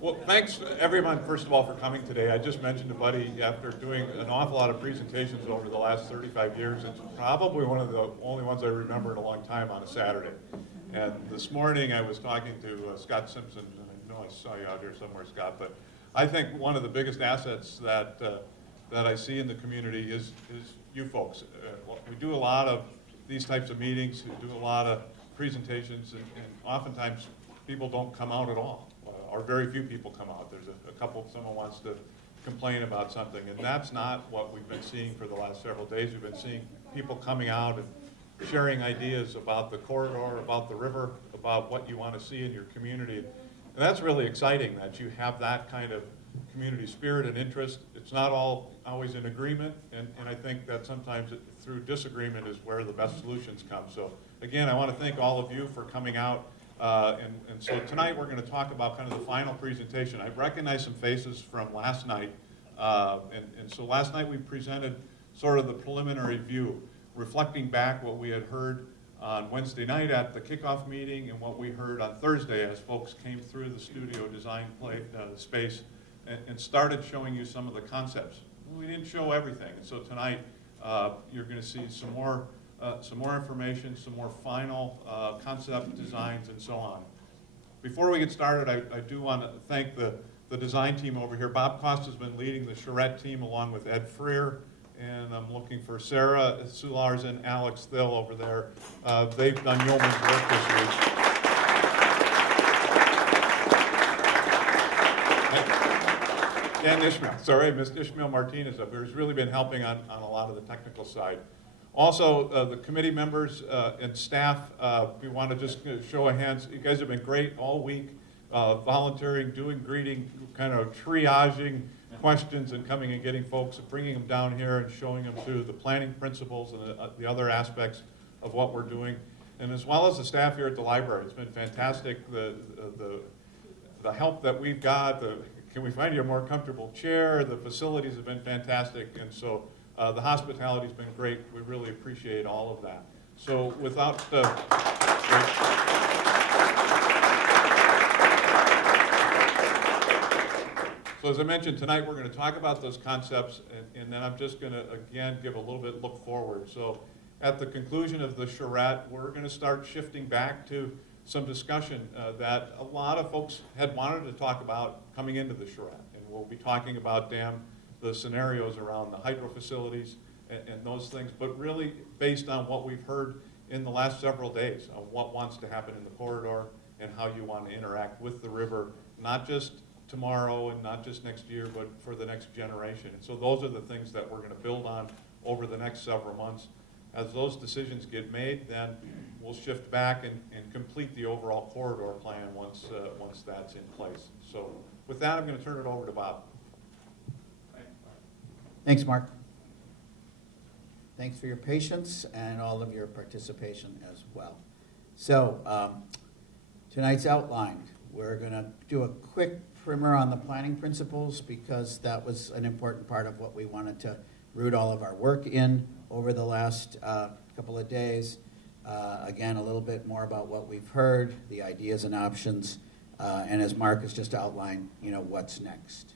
Well, thanks everyone, first of all, for coming today. I just mentioned to Buddy, after doing an awful lot of presentations over the last 35 years, it's probably one of the only ones I remember in a long time on a Saturday. And this morning I was talking to Scott Simpson, and I know I saw you out here somewhere, Scott, but I think one of the biggest assets that I see in the community is you folks. We do a lot of these types of meetings, we do a lot of presentations, and oftentimes people don't come out at all. Or very few people come out. There's a couple, someone wants to complain about something, and that's not what we've been seeing for the last several days. We've been seeing people coming out and sharing ideas about the corridor, about the river, about what you want to see in your community. And that's really exciting that you have that kind of community spirit and interest. It's not always in agreement, and I think that sometimes through disagreement is where the best solutions come. So again, I want to thank all of you for coming out. And so tonight we're going to talk about kind of the final presentation. I recognize some faces from last night. And so last night we presented sort of the preliminary view, reflecting back what we had heard on Wednesday night at the kickoff meeting and what we heard on Thursday as folks came through the studio design space and started showing you some of the concepts. We didn't show everything, and so tonight you're going to see some more information, some more final concept designs, and so on. Before we get started, I do want to thank the design team over here. Bob Costa's been leading the Charrette team along with Ed Freer, and I'm looking for Sarah Sulars and Alex Thill over there. They've done yeoman's work this week. And Ishmael, sorry, Mr. Ishmael Martinez up here has really been helping on a lot of the technical side. Also, the committee members and staff, if you want to just show of hands, you guys have been great all week, volunteering, doing greeting, kind of triaging questions and coming and getting folks and bringing them down here and showing them through the planning principles and the other aspects of what we're doing. And as well as the staff here at the library, it's been fantastic. The help that we've got, can we find you a more comfortable chair? The facilities have been fantastic, and so the hospitality's been great. We really appreciate all of that. So without so as I mentioned, tonight we're going to talk about those concepts, and then I'm just going to, again, give a little bit look forward. So at the conclusion of the Charrette, we're going to start shifting back to some discussion that a lot of folks had wanted to talk about coming into the Charrette. And we'll be talking about the scenarios around the hydro facilities and those things, but really based on what we've heard in the last several days of what wants to happen in the corridor and how you want to interact with the river, not just tomorrow and not just next year, but for the next generation. And so those are the things that we're going to build on over the next several months. As those decisions get made, then we'll shift back and complete the overall corridor plan once that's in place. So with that, I'm going to turn it over to Bob. Thanks, Mark. Thanks for your patience and all of your participation as well. So tonight's outlined. We're going to do a quick primer on the planning principles because that was an important part of what we wanted to root all of our work in over the last couple of days. Again, a little bit more about what we've heard, the ideas and options, and as Mark has just outlined, what's next.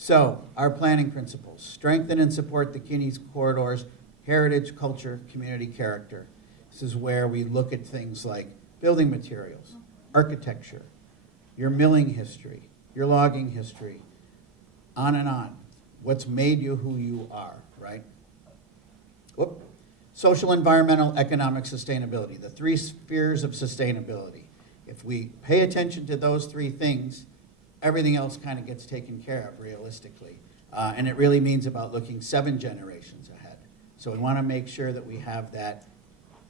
So, our planning principles: strengthen and support the Kinni's corridors, heritage, culture, community character. This is where we look at things like building materials, architecture, your milling history, your logging history, on and on. What's made you who you are, right? Whoop. Social, environmental, economic sustainability, the three spheres of sustainability. If we pay attention to those three things, everything else kind of gets taken care of realistically. And it really means about looking 7 generations ahead. So we want to make sure that we have that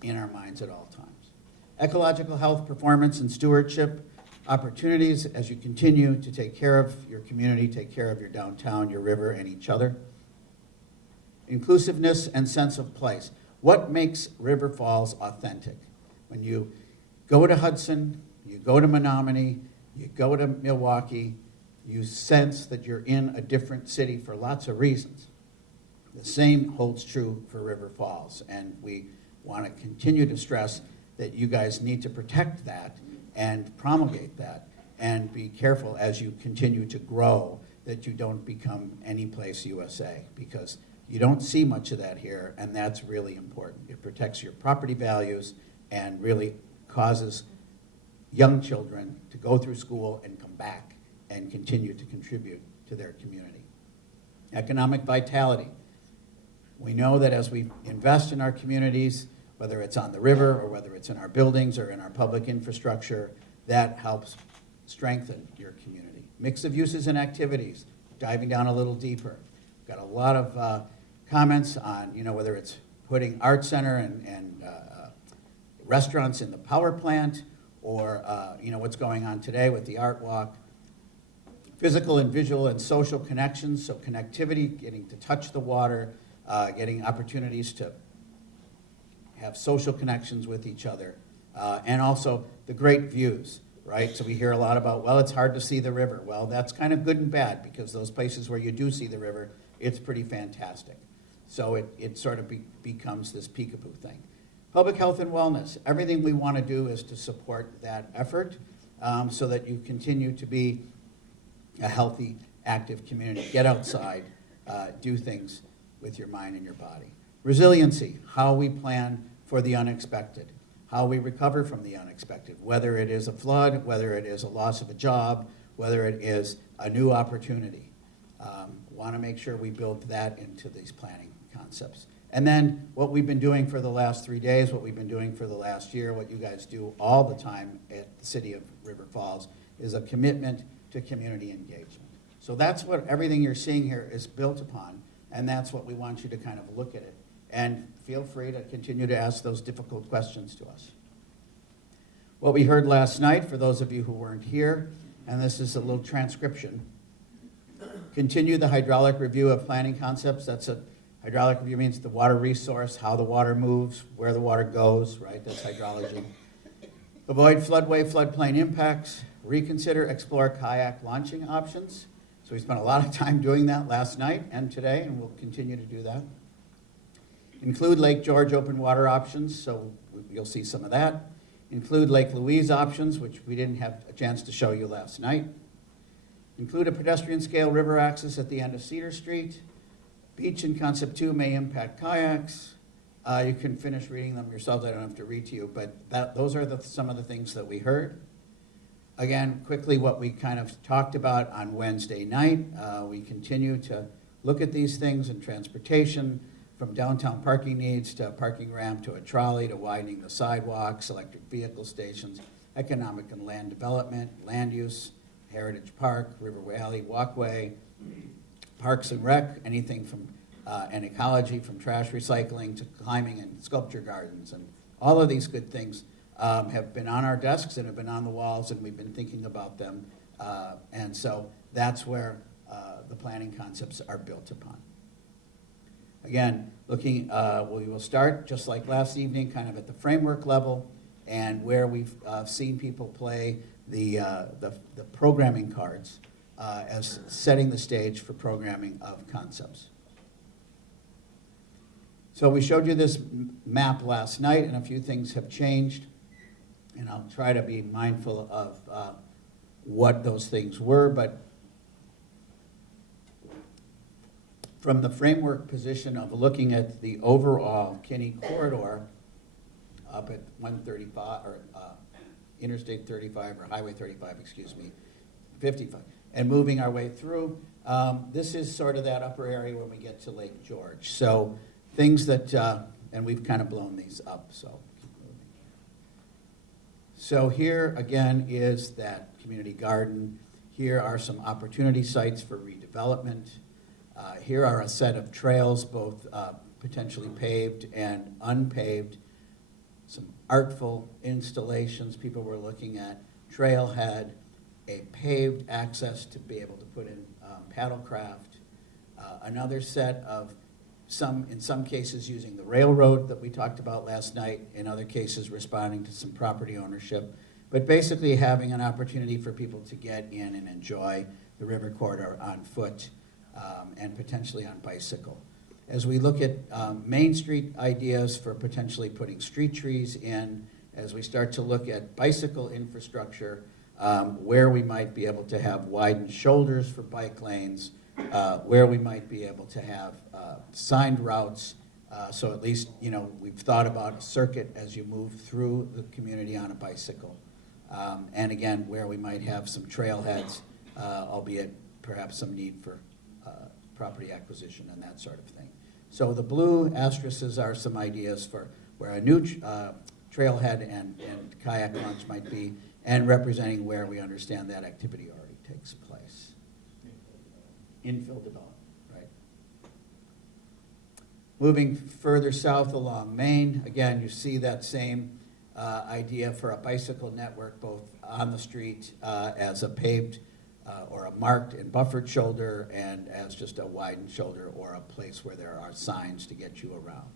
in our minds at all times. Ecological health, performance, and stewardship opportunities as you continue to take care of your community, take care of your downtown, your river, and each other. Inclusiveness and sense of place. What makes River Falls authentic? When you go to Hudson, you go to Menominee, you go to Milwaukee, you sense that you're in a different city for lots of reasons. The same holds true for River Falls, and we want to continue to stress that you guys need to protect that and promulgate that. and be careful as you continue to grow that you don't become any place USA, because you don't see much of that here, and that's really important. It protects your property values and really causes young children to go through school and come back and continue to contribute to their community. Economic vitality. We know that as we invest in our communities, whether it's on the river or whether it's in our buildings or in our public infrastructure, that helps strengthen your community. Mix of uses and activities, diving down a little deeper. We've got a lot of comments on, whether it's putting art center and restaurants in the power plant, or what's going on today with the art walk. Physical and visual and social connections, so connectivity, getting to touch the water, getting opportunities to have social connections with each other, and also the great views, right? So we hear a lot about, well, it's hard to see the river. Well, that's kind of good and bad, because those places where you do see the river, it's pretty fantastic. So it sort of becomes this peekaboo thing. Public health and wellness. Everything we want to do is to support that effort so that you continue to be a healthy, active community. Get outside, do things with your mind and your body. Resiliency, how we plan for the unexpected, how we recover from the unexpected, whether it is a flood, whether it is a loss of a job, whether it is a new opportunity. Want to make sure we build that into these planning concepts. And then what we've been doing for the last 3 days, what we've been doing for the last year, what you guys do all the time at the City of River Falls is a commitment to community engagement. So that's what everything you're seeing here is built upon, and that's what we want you to kind of look at it. And feel free to continue to ask those difficult questions to us. What we heard last night, for those of you who weren't here, and this is a little transcription, continue the hydraulic review of planning concepts. That's a hydraulic review means the water resource, how the water moves, where the water goes, right? That's hydrology. Avoid floodway, floodplain impacts. Reconsider, explore kayak launching options. So we spent a lot of time doing that last night and today, and we'll continue to do that. Include Lake George open water options, so you'll see some of that. Include Lake Louise options, which we didn't have a chance to show you last night. Include a pedestrian scale river access at the end of Cedar Street. Beach in Concept 2 may impact kayaks. You can finish reading them yourselves. I don't have to read to you, but those are some of the things that we heard. Again, quickly, what we kind of talked about on Wednesday night. We continue to look at these things in transportation, from downtown parking needs to a parking ramp to a trolley to widening the sidewalks, electric vehicle stations, economic and land development, land use, Heritage Park, River Valley Walkway, Parks and Rec, anything from and ecology, from trash recycling to climbing and sculpture gardens, and all of these good things have been on our desks and have been on the walls, and we've been thinking about them, and so that's where the planning concepts are built upon. Again, looking, we will start just like last evening, kind of at the framework level, and where we've seen people play the programming cards as setting the stage for programming of concepts. So we showed you this map last night, and a few things have changed, and I'll try to be mindful of what those things were, but from the framework position of looking at the overall Kinni corridor up at 135, or Interstate 35, or Highway 35, excuse me, 55, and moving our way through, this is sort of that upper area when we get to Lake George. So things that, and we've kind of blown these up, so keep moving. So here again is that community garden. Here are some opportunity sites for redevelopment. Here are a set of trails, both potentially paved and unpaved. Some artful installations people were looking at. Trailhead, a paved access to be able to put in paddlecraft. Another set of in some cases using the railroad that we talked about last night, in other cases responding to some property ownership, but basically having an opportunity for people to get in and enjoy the river corridor on foot and potentially on bicycle. As we look at Main Street ideas for potentially putting street trees in, as we start to look at bicycle infrastructure, where we might be able to have widened shoulders for bike lanes, where we might be able to have signed routes. So at least, we've thought about a circuit as you move through the community on a bicycle. And again, where we might have some trailheads, albeit perhaps some need for property acquisition and that sort of thing. So the blue asterisks are some ideas for where a new trailhead and kayak launch might be, and representing where we understand that activity already takes place. Infill development, right? Moving further south along Main, again, you see that same idea for a bicycle network, both on the street as a paved or a marked and buffered shoulder, and as just a widened shoulder or a place where there are signs to get you around.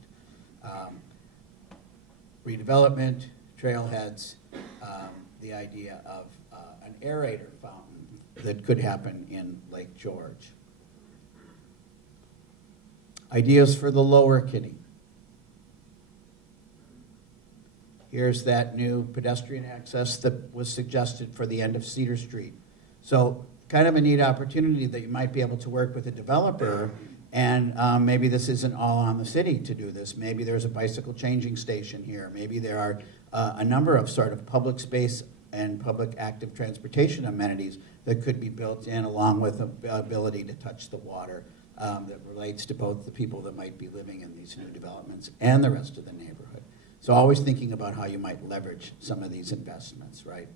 Redevelopment, trailheads, the idea of an aerator fountain that could happen in Lake George. Ideas for the lower Kinni. Here's that new pedestrian access that was suggested for the end of Cedar Street. So kind of a neat opportunity that you might be able to work with a developer, and maybe this isn't all on the city to do this. Maybe there's a bicycle changing station here. Maybe there are a number of sort of public space and public active transportation amenities that could be built in, along with the ability to touch the water that relates to both the people that might be living in these new developments and the rest of the neighborhood. So always thinking about how you might leverage some of these investments, right?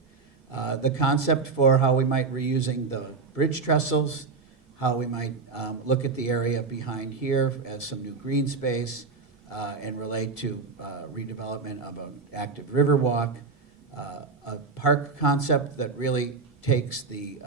The concept for how we might reusing the bridge trestles, how we might look at the area behind here as some new green space and relate to redevelopment of an active river walk, a park concept that really takes the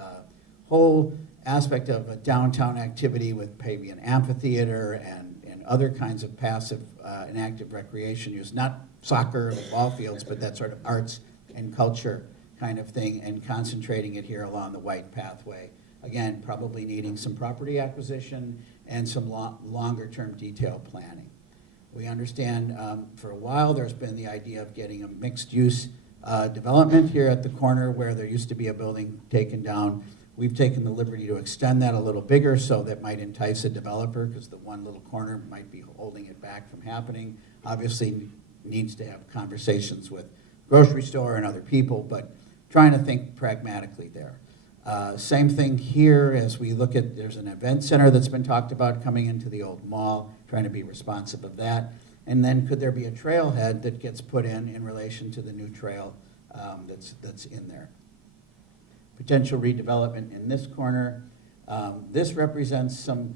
whole aspect of a downtown activity with maybe an amphitheater and other kinds of passive and active recreation use, not soccer and ball fields, but that sort of arts and culture kind of thing, and concentrating it here along the White Pathway. Again, probably needing some property acquisition and some longer-term detail planning. We understand for a while there's been the idea of getting a mixed-use development here at the corner where there used to be a building taken down. We've taken the liberty to extend that a little bigger, so that might entice a developer, because the one little corner might be holding it back from happening. Obviously needs to have conversations with grocery store and other people, but trying to think pragmatically there. Same thing here as we look at, there's an event center that's been talked about coming into the old mall, trying to be responsive of that. And then could there be a trailhead that gets put in relation to the new trail that's in there? Potential redevelopment in this corner. This represents some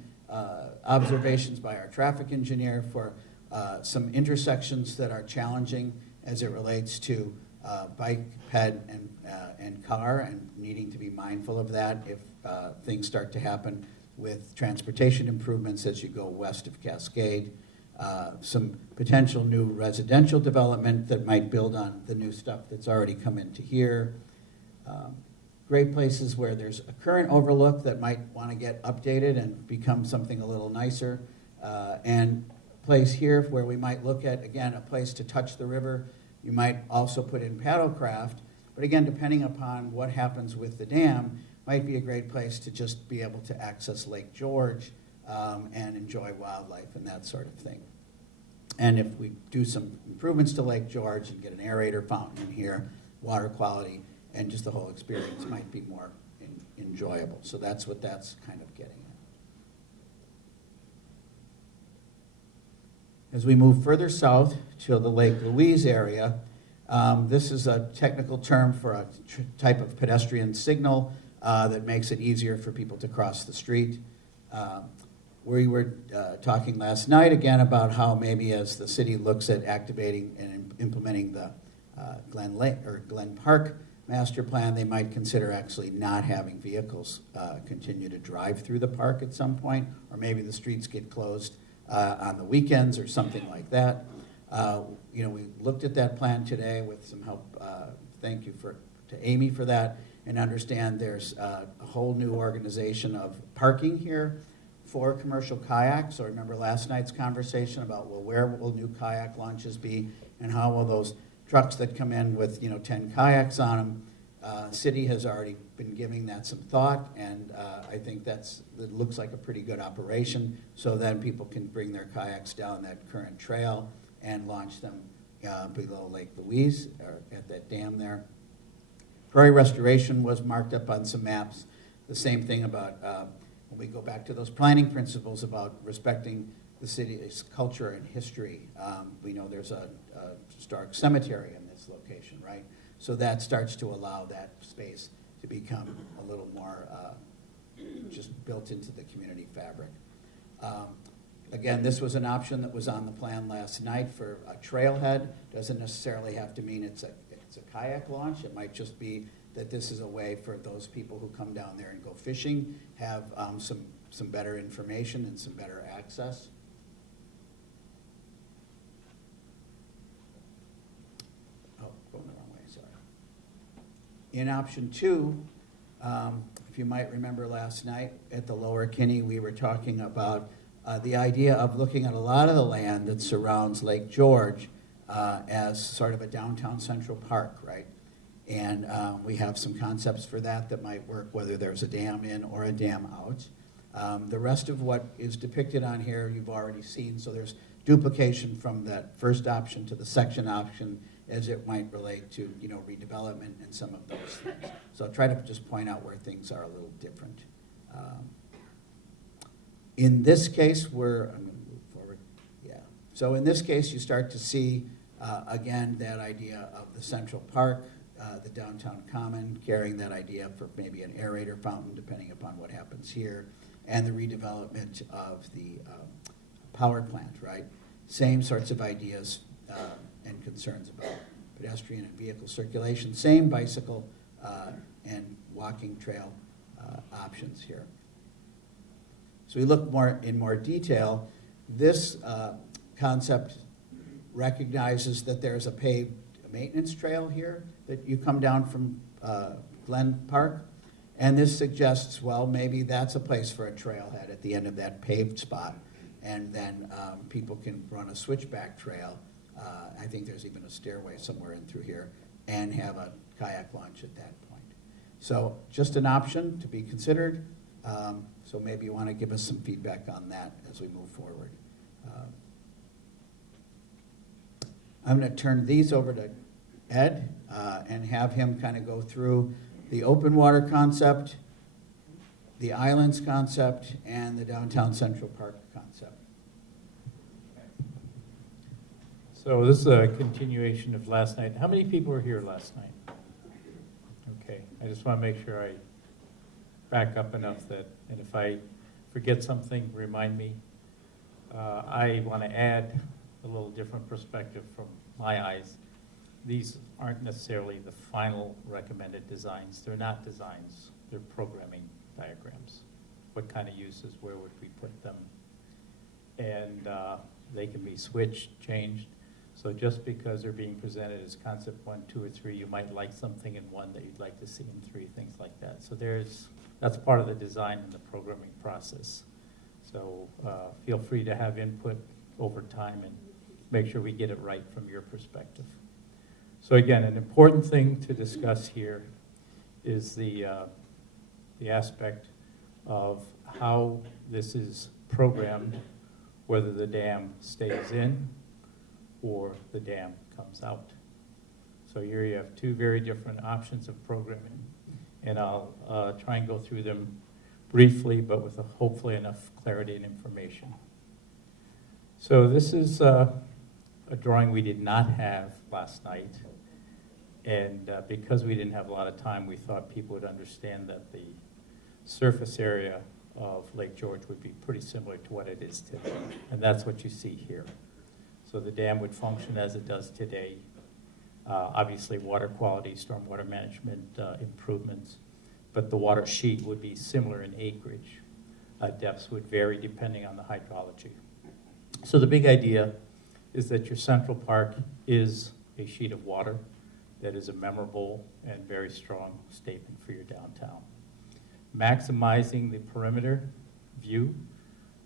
observations by our traffic engineer for some intersections that are challenging as it relates to bike, ped, and car, and needing to be mindful of that if things start to happen with transportation improvements as you go west of Cascade. Some potential new residential development that might build on the new stuff that's already come into here. Great places where there's a current overlook that might want to get updated and become something a little nicer. And a place here where we might look at, again, a place to touch the river. You might also put in paddlecraft, but again, depending upon what happens with the dam, might be a great place to just be able to access Lake George and enjoy wildlife and that sort of thing. And if we do some improvements to Lake George and get an aerator fountain in here, water quality, and just the whole experience might be more enjoyable. So that's what that's kind of getting at. As we move further south to the Lake Louise area, this is a technical term for a type of pedestrian signal that makes it easier for people to cross the street. We were talking last night again about how maybe as the city looks at activating and implementing the Glen Park master plan, they might consider actually not having vehicles continue to drive through the park at some point, or maybe the streets get closed on the weekends or something like that. We looked at that plan today with some help. Thank you to Amy for that, and understand there's a whole new organization of parking here for commercial kayaks. So remember last night's conversation about, well, where will new kayak launches be, and how will those trucks that come in with 10 kayaks on them City has already been giving that some thought, and I think it looks like a pretty good operation. So then people can bring their kayaks down that current trail and launch them below Lake Louise, or at that dam there. Prairie restoration was marked up on some maps. The same thing about, when we go back to those planning principles about respecting the city's culture and history. We know there's a historic cemetery in this location, right? So that starts to allow that space to become a little more just built into the community fabric. Again, this was an option that was on the plan last night for a trailhead. Doesn't necessarily have to mean it's a kayak launch. It might just be that this is a way for those people who come down there and go fishing, have some better information and some better access. Oh, going the wrong way, sorry. In option 2, if you might remember last night at the Lower Kinni, we were talking about the idea of looking at a lot of the land that surrounds Lake George as sort of a downtown central park, right? And we have some concepts for that might work, whether there's a dam in or a dam out. The rest of what is depicted on here you've already seen, so there's duplication from that first option to the section option as it might relate to redevelopment and some of those things. So I'll try to just point out where things are a little different. In this case, I'm going to move forward. Yeah. So in this case, you start to see, again, that idea of the central park, the downtown common, carrying that idea for maybe an aerator fountain, depending upon what happens here, and the redevelopment of the power plant, right? Same sorts of ideas and concerns about pedestrian and vehicle circulation, same bicycle and walking trail options here. So we look in more detail. This concept recognizes that there's a paved maintenance trail here that you come down from Glen Park. And this suggests, well, maybe that's a place for a trailhead at the end of that paved spot. And then people can run a switchback trail. I think there's even a stairway somewhere in through here, and have a kayak launch at that point. So just an option to be considered. So maybe you want to give us some feedback on that as we move forward. I'm going to turn these over to Ed and have him kind of go through the open water concept, the islands concept, and the downtown Central Park concept. So this is a continuation of last night. How many people were here last night? Okay, I just want to make sure I back up enough that, and if I forget something, remind me. I want to add a little different perspective from my eyes. These aren't necessarily the final recommended designs. They're not designs, they're programming diagrams. What kind of uses, where would we put them? And they can be switched, changed. So just because they're being presented as concept 1, 2, or 3, you might like something in 1 that you'd like to see in 3, things like that. So that's part of the design and the programming process. So feel free to have input over time and make sure we get it right from your perspective. So again, an important thing to discuss here is the aspect of how this is programmed, whether the dam stays in or the dam comes out. So here you have 2 very different options of programming, and I'll try and go through them briefly, but with hopefully enough clarity and information. So this is a drawing we did not have last night, and because we didn't have a lot of time, we thought people would understand that the surface area of Lake George would be pretty similar to what it is today, and that's what you see here. So the dam would function as it does today. Obviously, water quality, stormwater management improvements, but the water sheet would be similar in acreage. Depths would vary depending on the hydrology. So the big idea is that your Central Park is a sheet of water that is a memorable and very strong statement for your downtown. Maximizing the perimeter view.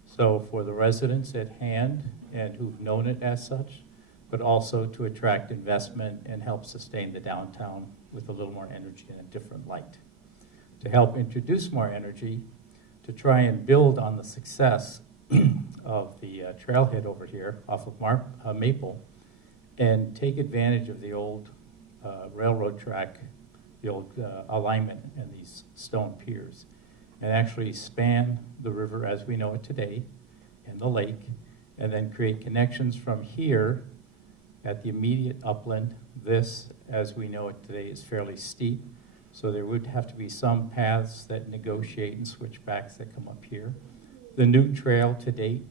So for the residents at hand and who've known it as such, but also to attract investment and help sustain the downtown with a little more energy and a different light. To help introduce more energy, to try and build on the success of the trailhead over here off of Maple, and take advantage of the old railroad track, the old alignment and these stone piers, and actually span the river as we know it today and the lake, and then create connections from here at the immediate upland. This, as we know it today, is fairly steep, so there would have to be some paths that negotiate and switchbacks that come up here. The new trail to date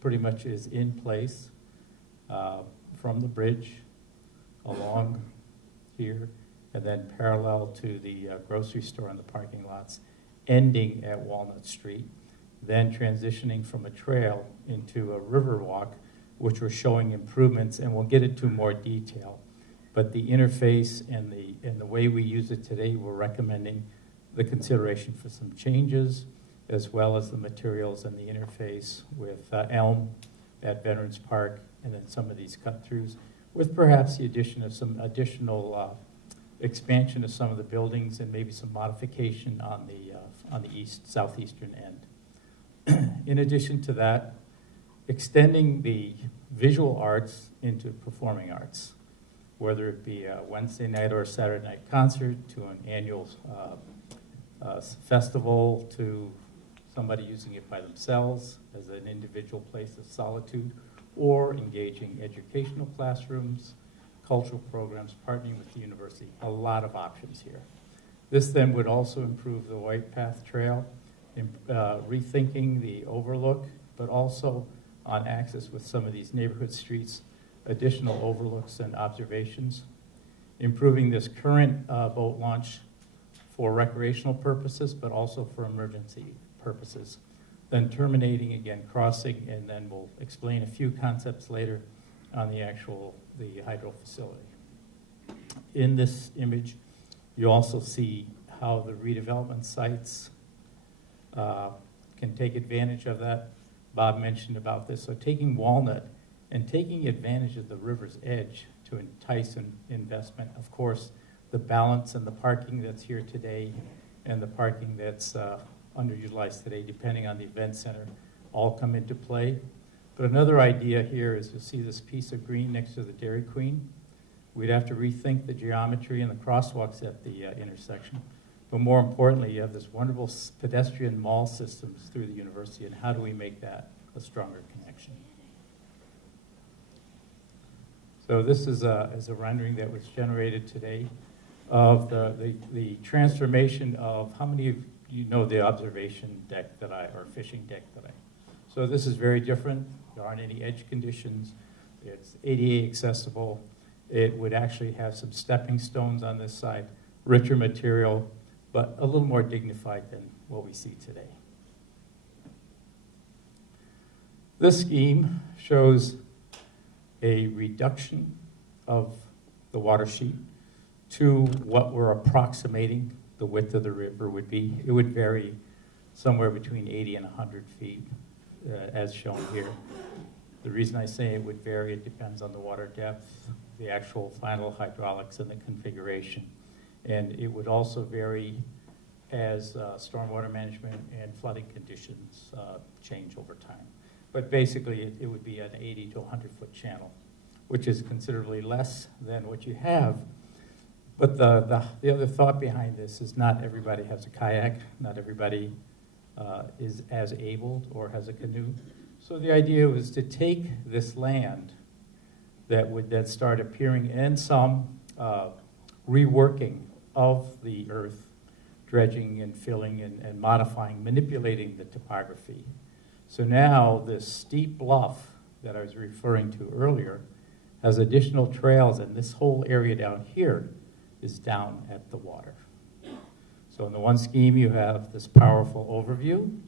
pretty much is in place from the bridge along here, and then parallel to the grocery store and the parking lots, ending at Walnut Street, then transitioning from a trail into a river walk, which we're showing improvements, and we'll get into more detail. But the interface and the way we use it today, we're recommending the consideration for some changes, as well as the materials and the interface with Elm at Veterans Park, and then some of these cut-throughs, with perhaps the addition of some additional expansion of some of the buildings and maybe some modification on the southeastern end. In addition to that, extending the visual arts into performing arts, whether it be a Wednesday night or a Saturday night concert, to an annual festival, to somebody using it by themselves as an individual place of solitude, or engaging educational classrooms, cultural programs, partnering with the university. A lot of options here. This then would also improve the White Path Trail, rethinking the overlook, but also on access with some of these neighborhood streets, additional overlooks and observations, improving this current boat launch for recreational purposes, but also for emergency purposes. Then terminating again, crossing, and then we'll explain a few concepts later on the hydro facility. In this image, you also see how the redevelopment sites can take advantage of that. Bob mentioned about this. So taking Walnut and taking advantage of the river's edge to entice investment. Of course, the balance and the parking that's here today and the parking that's underutilized today, depending on the event center, all come into play. But another idea here is you'll see this piece of green next to the Dairy Queen. We'd have to rethink the geometry and the crosswalks at the intersection. But more importantly, you have this wonderful pedestrian mall systems through the university, and how do we make that a stronger connection? So this is a rendering that was generated today of the transformation of, how many of you know the observation deck or fishing deck that I. So this is very different. There aren't any edge conditions. It's ADA accessible. It would actually have some stepping stones on this side, richer material, but a little more dignified than what we see today. This scheme shows a reduction of the water sheet to what we're approximating the width of the river would be. It would vary somewhere between 80 and 100 feet, as shown here. The reason I say it would vary, it depends on the water depth, the actual final hydraulics, and the configuration. And it would also vary as stormwater management and flooding conditions change over time. But basically, it would be an 80 to 100-foot channel, which is considerably less than what you have. But the other thought behind this is not everybody has a kayak, not everybody is as able or has a canoe. So the idea was to take this land that would then start appearing, and some reworking of the earth, dredging and filling and modifying, manipulating the topography. So now this steep bluff that I was referring to earlier has additional trails, and this whole area down here is down at the water. So in the one scheme, you have this powerful overview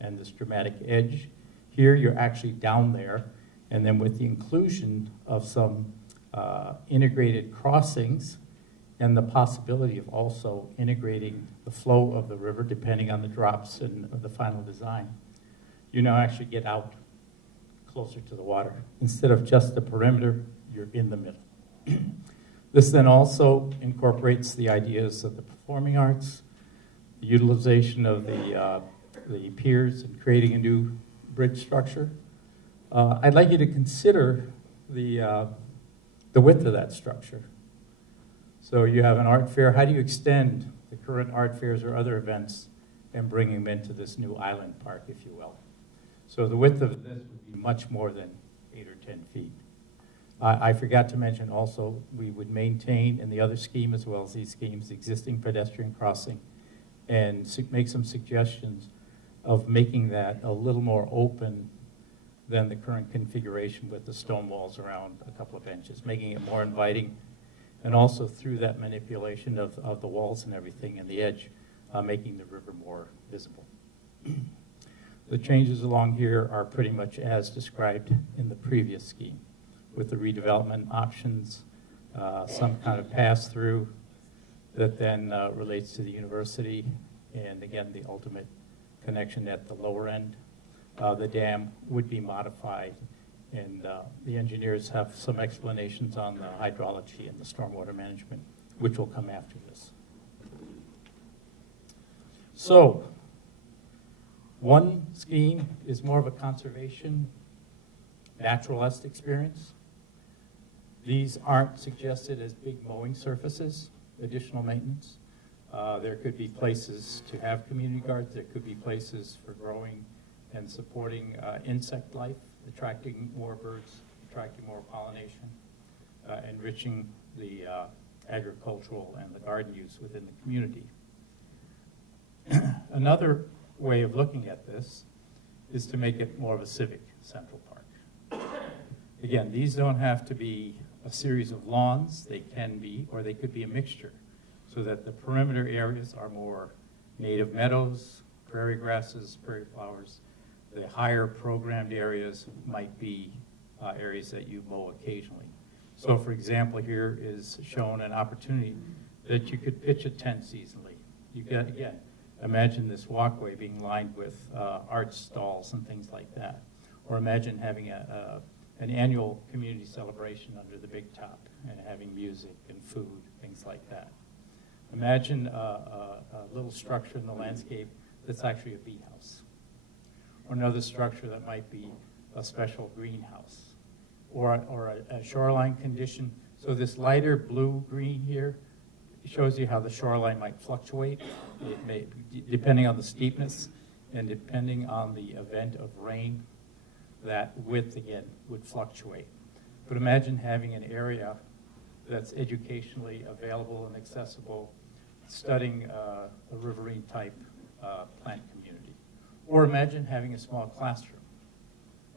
and this dramatic edge. Here, you're actually down there, and then with the inclusion of some integrated crossings and the possibility of also integrating the flow of the river, depending on the drops and the final design, you now actually get out closer to the water. Instead of just the perimeter, you're in the middle. This then also incorporates the ideas of the performing arts, the utilization of the piers and creating a new bridge structure. I'd like you to consider the width of that structure. So you have an art fair. How do you extend the current art fairs or other events and bring them into this new island park, if you will? So the width of this would be much more than 8 or 10 feet. I forgot to mention also, we would maintain in the other scheme as well as these schemes, existing pedestrian crossing, and make some suggestions of making that a little more open than the current configuration with the stone walls around a couple of inches, making it more inviting, and also through that manipulation of the walls and everything and the edge, making the river more visible. The changes along here are pretty much as described in the previous scheme, with the redevelopment options, some kind of pass-through that then relates to the university, and again, the ultimate connection at the lower end. The dam would be modified, and the engineers have some explanations on the hydrology and the stormwater management, which will come after this. So, one scheme is more of a conservation, naturalist experience. These aren't suggested as big mowing surfaces, additional maintenance. There could be places to have community gardens. There could be places for growing and supporting insect life, attracting more birds, attracting more pollination, enriching the agricultural and the garden use within the community. Another way of looking at this is to make it more of a civic central park. Again, these don't have to be a series of lawns. They can be, or they could be a mixture, so that the perimeter areas are more native meadows, prairie grasses, prairie flowers. The higher programmed areas might be areas that you mow occasionally. So for example, here is shown an opportunity that you could pitch a tent seasonally. You get, again, imagine this walkway being lined with art stalls and things like that. Or imagine having an annual community celebration under the big top and having music and food, things like that. Imagine a little structure in the landscape that's actually a bee house. Or another structure that might be a special greenhouse. Or a shoreline condition. So this lighter blue-green here shows you how the shoreline might fluctuate. It may, depending on the steepness and depending on the event of rain, that width, again, would fluctuate. But imagine having an area that's educationally available and accessible, studying a riverine type plant community. Or imagine having a small classroom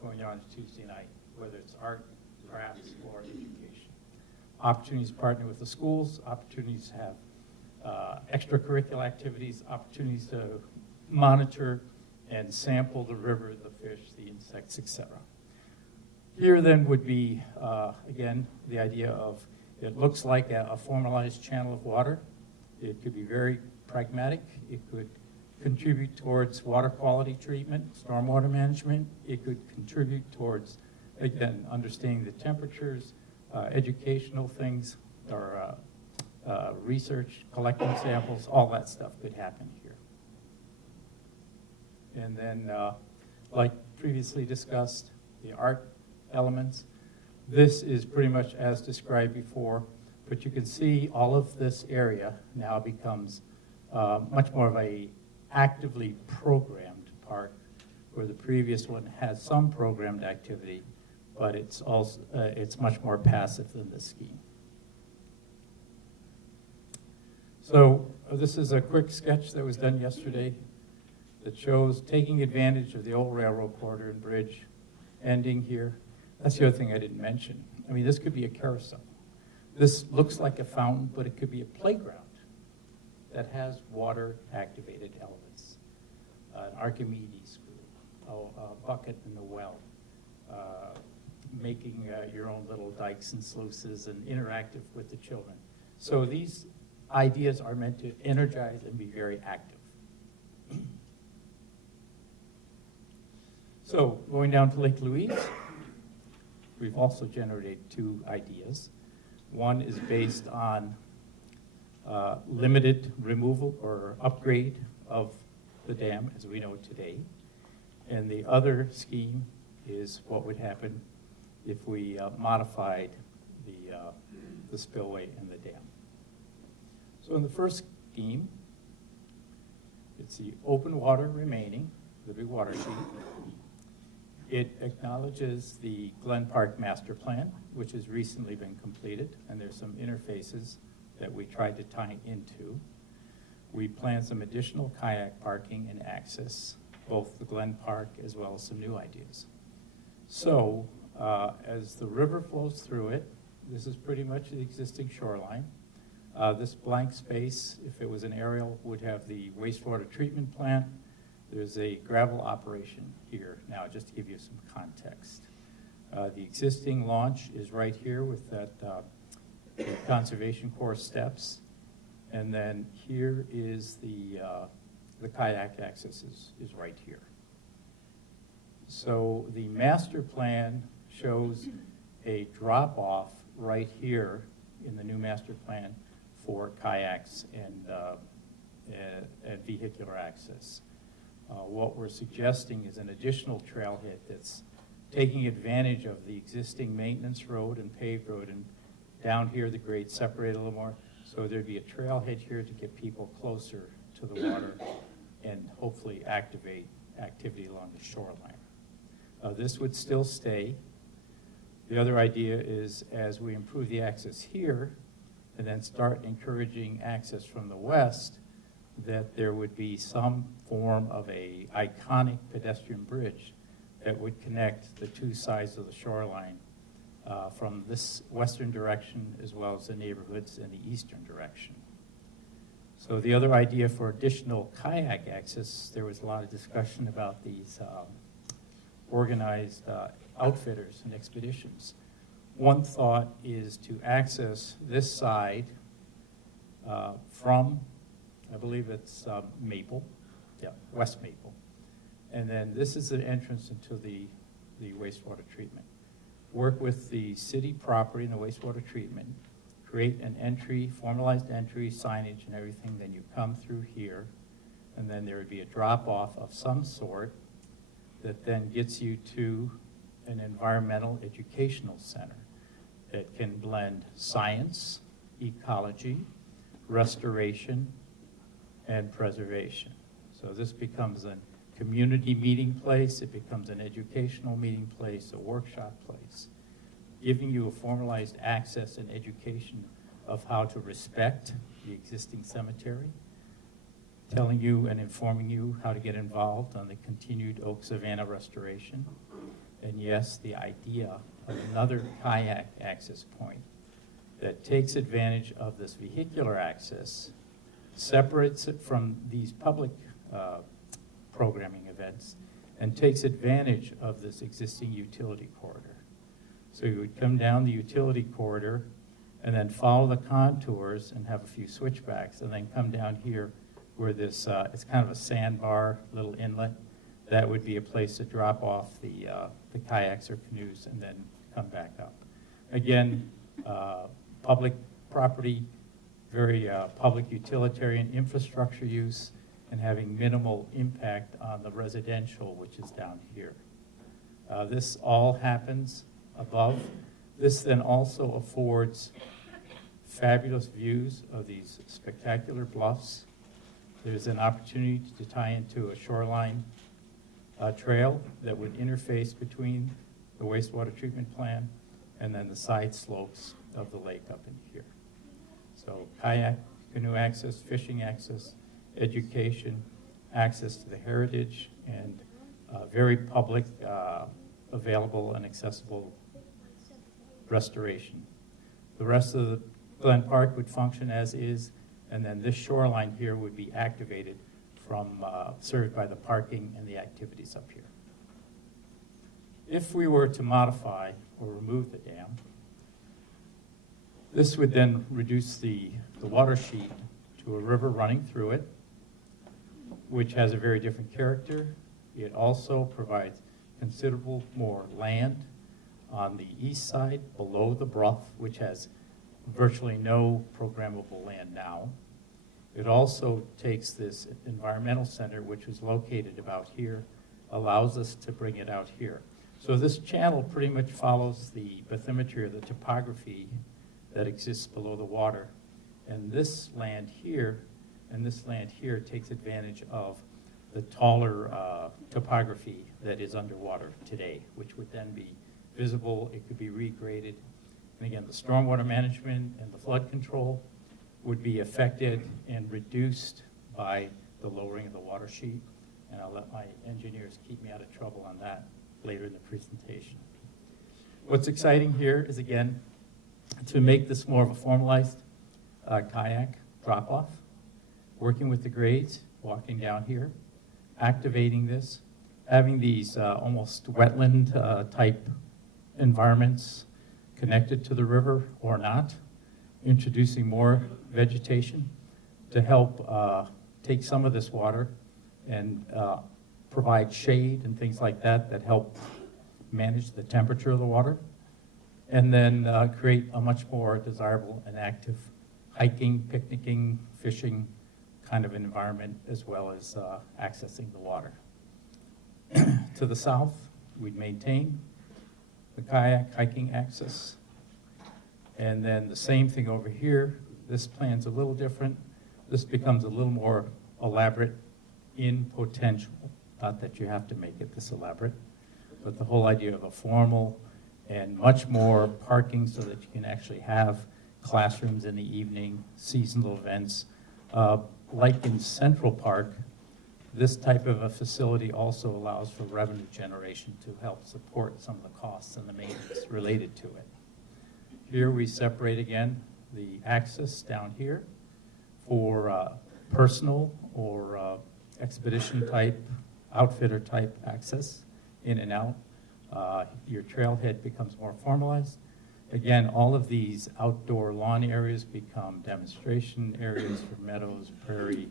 going on Tuesday night, whether it's art, crafts, or education. Opportunities to partner with the schools, opportunities to have extracurricular activities, opportunities to monitor and sample the river, the fish, the insects, etc. Here then would be, again, the idea of it looks like a formalized channel of water. It could be very pragmatic. It could contribute towards water quality treatment, stormwater management. It could contribute towards, again, understanding the temperatures, educational things, or research, collecting samples, all that stuff could happen here. And then, like previously discussed, the art elements. This is pretty much as described before, but you can see all of this area now becomes much more of a actively programmed park, where the previous one has some programmed activity, but it's also it's much more passive than this scheme. So this is a quick sketch that was done yesterday that shows taking advantage of the old railroad corridor and bridge ending here. That's the other thing I didn't mention. I mean, this could be a carousel. This looks like a fountain, but it could be a playground that has water-activated elements. An Archimedes group, a bucket in the well, making your own little dikes and sluices and interactive with the children. So these ideas are meant to energize and be very active. So going down to Lake Louise, we've also generated two ideas. One is based on limited removal or upgrade of the dam as we know it today. And the other scheme is what would happen if we modified the spillway and the dam. So in the first scheme, it's the open water remaining, the big water sheet. It acknowledges the Glen Park Master Plan, which has recently been completed, and there's some interfaces that we tried to tie into. We plan some additional kayak parking and access, both the Glen Park as well as some new ideas. So as the river flows through it, this is pretty much the existing shoreline. This blank space, if it was an aerial, would have the wastewater treatment plant. There's a gravel operation here now, just to give you some context. The existing launch is right here with that Conservation Corps steps. And then here is the kayak access is right here. So the master plan shows a drop-off right here in the new master plan for kayaks and vehicular access. What we're suggesting is an additional trailhead that's taking advantage of the existing maintenance road and paved road, and down here the grades separate a little more. So there'd be a trailhead here to get people closer to the water and hopefully activate activity along the shoreline. This would still stay. The other idea is as we improve the access here and then start encouraging access from the west, that there would be some form of a iconic pedestrian bridge that would connect the two sides of the shoreline from this western direction as well as the neighborhoods in the eastern direction. So the other idea for additional kayak access, there was a lot of discussion about these organized outfitters and expeditions. One thought is to access this side from, I believe it's Maple, yeah, West Maple. And then this is the entrance into the wastewater treatment. Work with the city property and the wastewater treatment, create an entry, formalized entry, signage and everything, then you come through here, and then there would be a drop-off of some sort that then gets you to an environmental educational center that can blend science, ecology, restoration, and preservation. So this becomes a community meeting place, it becomes an educational meeting place, a workshop place, giving you a formalized access and education of how to respect the existing cemetery, telling you and informing you how to get involved on the continued oak savanna restoration, and yes, the idea of another kayak access point that takes advantage of this vehicular access, separates it from these public programming events, and takes advantage of this existing utility corridor. So you would come down the utility corridor and then follow the contours and have a few switchbacks, and then come down here where this, it's kind of a sandbar, little inlet. That would be a place to drop off the kayaks or canoes and then come back up. Again, public property, very public utilitarian infrastructure use, and having minimal impact on the residential, which is down here. This all happens above. This then also affords fabulous views of these spectacular bluffs. There's an opportunity to tie into a shoreline trail that would interface between the wastewater treatment plant and then the side slopes of the lake up in here. So kayak, canoe access, fishing access, education, access to the heritage, and very public, available and accessible restoration. The rest of the Glen Park would function as is, and then this shoreline here would be activated from, served by the parking and the activities up here. If we were to modify or remove the dam, this would then reduce the water sheet to a river running through it, which has a very different character. It also provides considerable more land on the east side below the Brough, which has virtually no programmable land now. It also takes this environmental center, which is located about here, allows us to bring it out here. So this channel pretty much follows the bathymetry or the topography that exists below the water. And this land here and this land here takes advantage of the taller topography that is underwater today, which would then be visible. It could be regraded. And again, the stormwater management and the flood control would be affected and reduced by the lowering of the water sheet. And I'll let my engineers keep me out of trouble on that later in the presentation. What's exciting here is, again, to make this more of a formalized kayak drop-off, working with the grades, walking down here, activating this, having these almost wetland type environments connected to the river or not, introducing more vegetation to help take some of this water and provide shade and things like that that help manage the temperature of the water, and then create a much more desirable and active hiking, picnicking, fishing kind of an environment, as well as accessing the water. To the south, we'd maintain the kayak hiking access. And then the same thing over here. This plan's a little different. This becomes a little more elaborate in potential. Not that you have to make it this elaborate, but the whole idea of a formal and much more parking so that you can actually have classrooms in the evening, seasonal events. Like in Central Park, this type of a facility also allows for revenue generation to help support some of the costs and the maintenance related to it. Here we separate again the access down here for personal or expedition type, outfitter type access in and out. Your trailhead becomes more formalized. Again, all of these outdoor lawn areas become demonstration areas for meadows, prairie,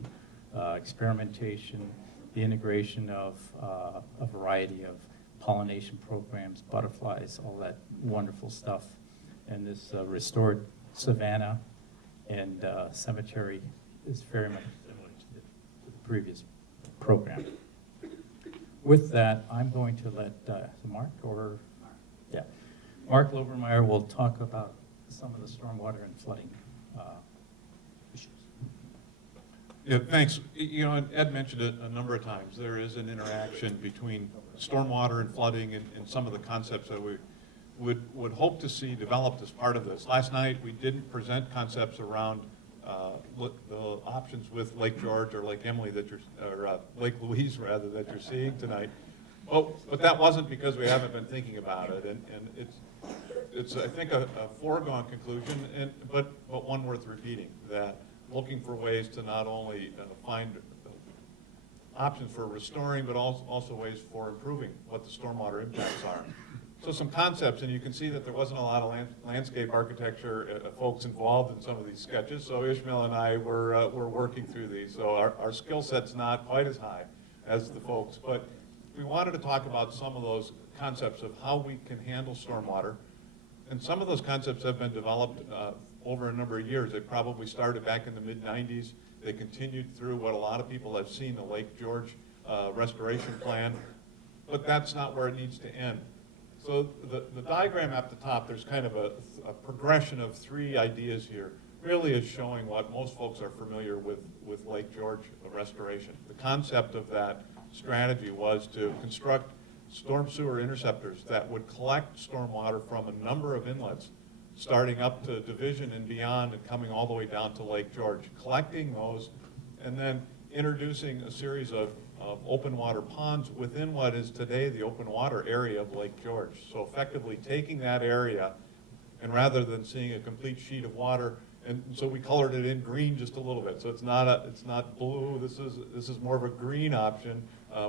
experimentation, the integration of a variety of pollination programs, butterflies, all that wonderful stuff. And this restored savanna and cemetery is very much similar to the previous program. With that, I'm going to let Mark Lobermeyer will talk about some of the stormwater and flooding issues. Yeah, thanks. You know, Ed mentioned it a number of times. There is an interaction between stormwater and flooding and some of the concepts that we would hope to see developed as part of this. Last night, we didn't present concepts around the options with Lake George or Lake Emily that you're, or Lake Louise rather, that you're seeing tonight. But that wasn't because we haven't been thinking about it, and it's I think a foregone conclusion, but one worth repeating, that looking for ways to not only find options for restoring, but also ways for improving what the stormwater impacts are. So some concepts, and you can see that there wasn't a lot of landscape architecture folks involved in some of these sketches, so Ishmael and I were working through these, so our skill set's not quite as high as the folks, but we wanted to talk about some of those concepts of how we can handle stormwater, and some of those concepts have been developed over a number of years. They probably started back in the mid-90s. They continued through what a lot of people have seen, the Lake George restoration plan, but that's not where it needs to end. So the diagram at the top, there's kind of a progression of three ideas here, really is showing what most folks are familiar with Lake George restoration. The concept of that strategy was to construct storm sewer interceptors that would collect stormwater from a number of inlets, starting up to Division and beyond and coming all the way down to Lake George, collecting those and then introducing a series of open water ponds within what is today the open water area of Lake George. So effectively taking that area, and rather than seeing a complete sheet of water, and so we colored it in green just a little bit. So it's not blue. This is more of a green option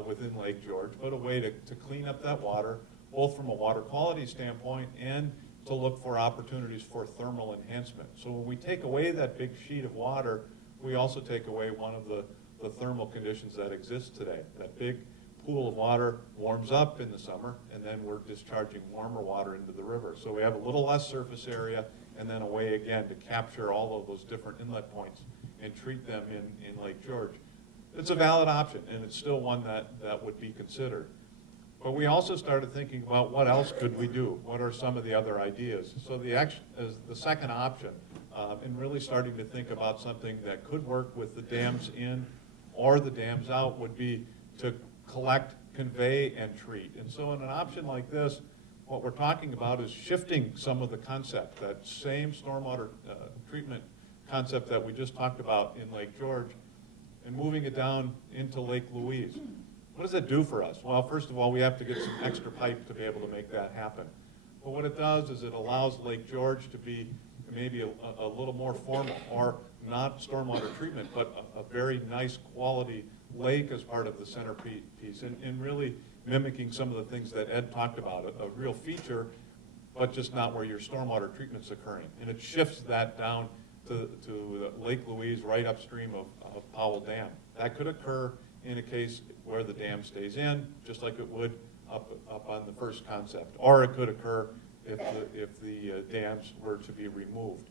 within Lake George, but a way to clean up that water, both from a water quality standpoint and to look for opportunities for thermal enhancement. So when we take away that big sheet of water, we also take away one of the thermal conditions that exist today. That big pool of water warms up in the summer, and then we're discharging warmer water into the river. So we have a little less surface area, and then a way again to capture all of those different inlet points and treat them in Lake George. It's a valid option, and it's still one that would be considered. But we also started thinking about what else could we do? What are some of the other ideas? So the second option, and really starting to think about something that could work with the dams in or the dams out, would be to collect, convey, and treat. And so in an option like this, what we're talking about is shifting some of the concept, that same stormwater treatment concept that we just talked about in Lake George, and moving it down into Lake Louise. What does that do for us? Well, first of all, we have to get some extra pipe to be able to make that happen. But what it does is it allows Lake George to be maybe a little more formal, or not stormwater treatment, but a very nice quality lake as part of the centerpiece, and really mimicking some of the things that Ed talked about, a real feature, but just not where your stormwater treatment's occurring. And it shifts that down to Lake Louise, right upstream of Powell Dam. That could occur in a case where the dam stays in, just like it would up on the first concept. Or it could occur if the dams were to be removed.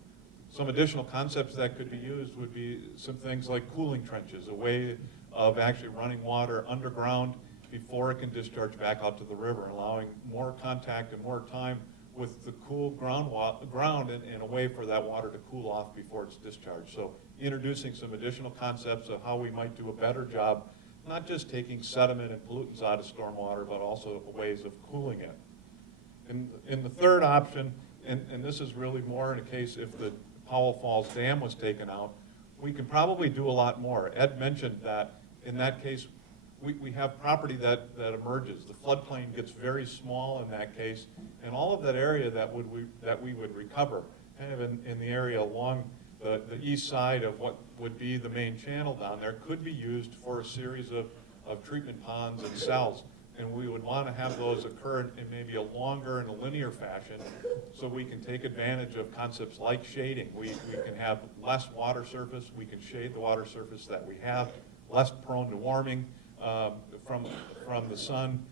Some additional concepts that could be used would be some things like cooling trenches, a way of actually running water underground before it can discharge back out to the river, allowing more contact and more time with the cool ground and a way for that water to cool off before it's discharged. So introducing some additional concepts of how we might do a better job, not just taking sediment and pollutants out of stormwater, but also ways of cooling it. In the third option, and this is really more in a case if the Powell Falls Dam was taken out, we can probably do a lot more. Ed mentioned that in that case, we have property that emerges. The floodplain gets very small in that case, and all of that area that we would recover, kind of in the area along the east side of what would be the main channel down there, could be used for a series of treatment ponds and cells. And we would want to have those occur in maybe a longer and a linear fashion, so we can take advantage of concepts like shading. We can have less water surface, we can shade the water surface that we have, less prone to warming from the sun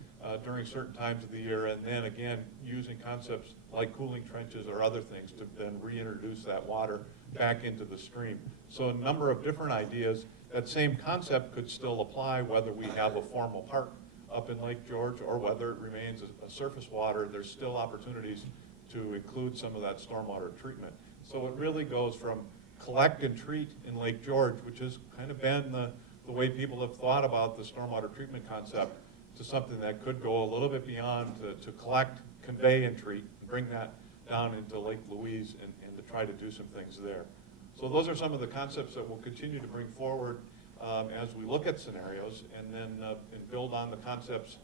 during certain times of the year, and then again using concepts like cooling trenches or other things to then reintroduce that water back into the stream. So a number of different ideas. That same concept could still apply whether we have a formal park up in Lake George or whether it remains a surface water. There's still opportunities to include some of that stormwater treatment. So it really goes from collect and treat in Lake George, which has kind of been the way people have thought about the stormwater treatment concept, to something that could go a little bit beyond to collect, convey, and treat, and bring that down into Lake Louise and to try to do some things there. So those are some of the concepts that we'll continue to bring forward as we look at scenarios, and then and build on the concepts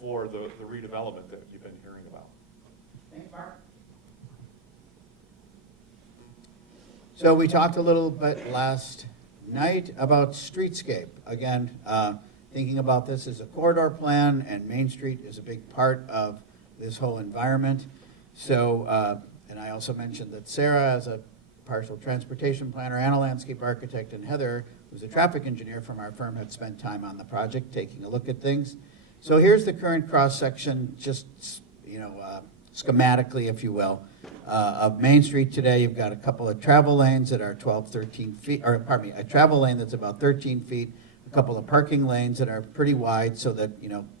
for the redevelopment that you've been hearing about. Thanks, Mark. So we talked a little bit last night about streetscape. Again, thinking about this as a corridor plan, and Main Street is a big part of this whole environment. So, and I also mentioned that Sarah, as a partial transportation planner and a landscape architect, and Heather, who's a traffic engineer from our firm, had spent time on the project taking a look at things. So here's the current cross-section, just, schematically, if you will, of Main Street today. You've got a couple of travel lanes that are 12, 13 feet, or pardon me, a travel lane that's about 13 feet, a couple of parking lanes that are pretty wide so that,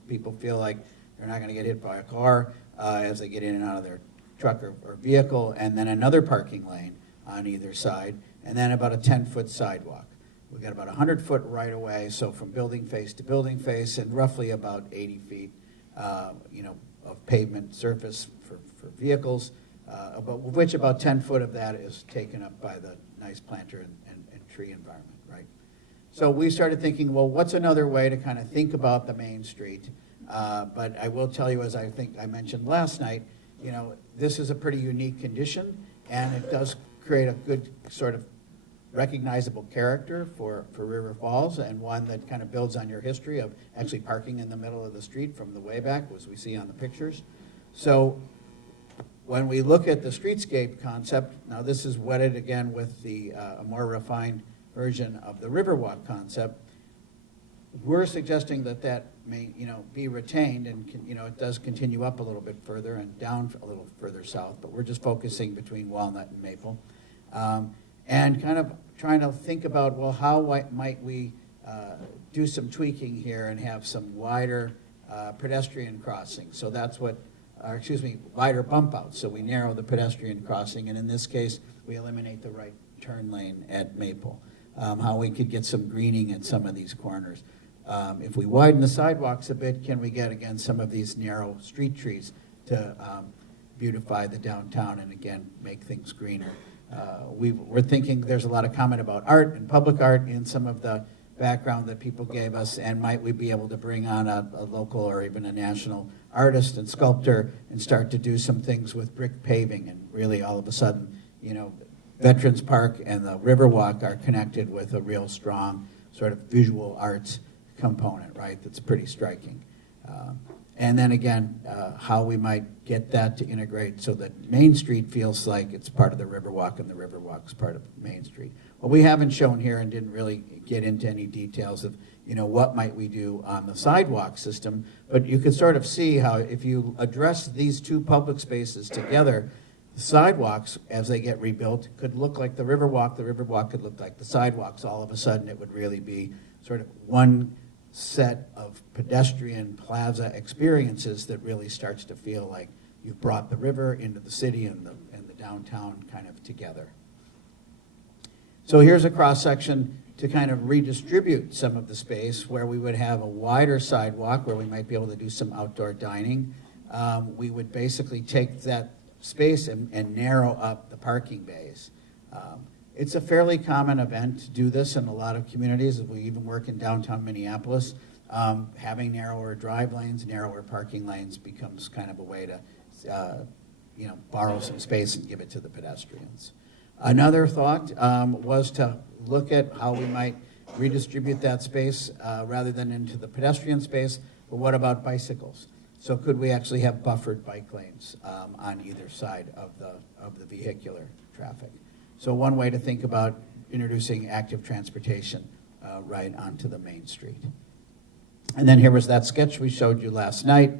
people feel like they're not going to get hit by a car as they get in and out of their truck or vehicle, and then another parking lane on either side, and then about a 10-foot sidewalk. We've got about 100-foot right-of-way, so from building face to building face, and roughly about 80 feet, of pavement surface for vehicles, of which about 10 foot of that is taken up by the nice planter and tree environment, right? So we started thinking, well, what's another way to kind of think about the Main Street? But I will tell you, as I think I mentioned last night, this is a pretty unique condition, and it does create a good sort of recognizable character for River Falls, and one that kind of builds on your history of actually parking in the middle of the street from the way back, as we see on the pictures. So when we look at the streetscape concept, now this is wedded again with a more refined version of the Riverwalk concept. we're suggesting that that may, be retained and, it does continue up a little bit further and down a little further south, but we're just focusing between Walnut and Maple. And kind of trying to think about, well, how might we do some tweaking here and have some wider pedestrian crossings. So that's what, wider bump outs. So we narrow the pedestrian crossing, and in this case, we eliminate the right turn lane at Maple. How we could get some greening at some of these corners. If we widen the sidewalks a bit, can we get, again, some of these narrow street trees to beautify the downtown and, again, make things greener? We're thinking there's a lot of comment about art and public art in some of the background that people gave us, and might we be able to bring on a local or even a national artist and sculptor and start to do some things with brick paving, and really all of a sudden, Veterans Park and the Riverwalk are connected with a real strong sort of visual arts component, right, that's pretty striking. And then again, how we might get that to integrate so that Main Street feels like it's part of the Riverwalk and the Riverwalk's part of Main Street. What we haven't shown here and didn't really get into any details of, what might we do on the sidewalk system, but you can sort of see how if you address these two public spaces together, the sidewalks, as they get rebuilt, could look like the Riverwalk could look like the sidewalks. All of a sudden, it would really be sort of one set of pedestrian plaza experiences that really starts to feel like you've brought the river into the city and the downtown kind of together. So here's a cross-section to kind of redistribute some of the space where we would have a wider sidewalk where we might be able to do some outdoor dining. We would basically take that space and narrow up the parking bays. It's a fairly common event to do this in a lot of communities. We even work in downtown Minneapolis. Having narrower drive lanes, narrower parking lanes becomes kind of a way to, borrow some space and give it to the pedestrians. Another thought was to look at how we might redistribute that space rather than into the pedestrian space, but what about bicycles? So could we actually have buffered bike lanes on either side of the vehicular traffic? So one way to think about introducing active transportation right onto the main street. And then here was that sketch we showed you last night.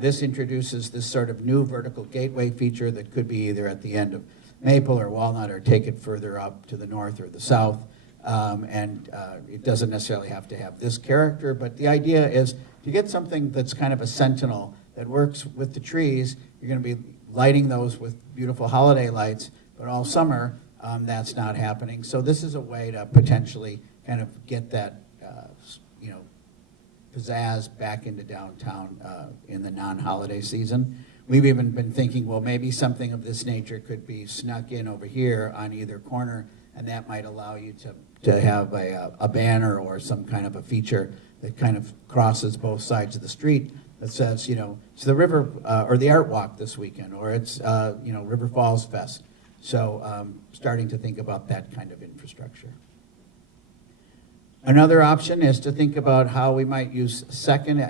This introduces this sort of new vertical gateway feature that could be either at the end of Maple or Walnut or take it further up to the north or the south. It doesn't necessarily have to have this character, but the idea is to get something that's kind of a sentinel that works with the trees. You're going to be lighting those with beautiful holiday lights, but all summer that's not happening. So this is a way to potentially kind of get that pizzazz back into downtown in the non-holiday season. We've even been thinking, well, maybe something of this nature could be snuck in over here on either corner, and that might allow you to have a banner or some kind of a feature that kind of crosses both sides of the street that says, it's the river or the art walk this weekend, or it's River Falls Fest. So starting to think about that kind of infrastructure. Another option is to think about how we might use Second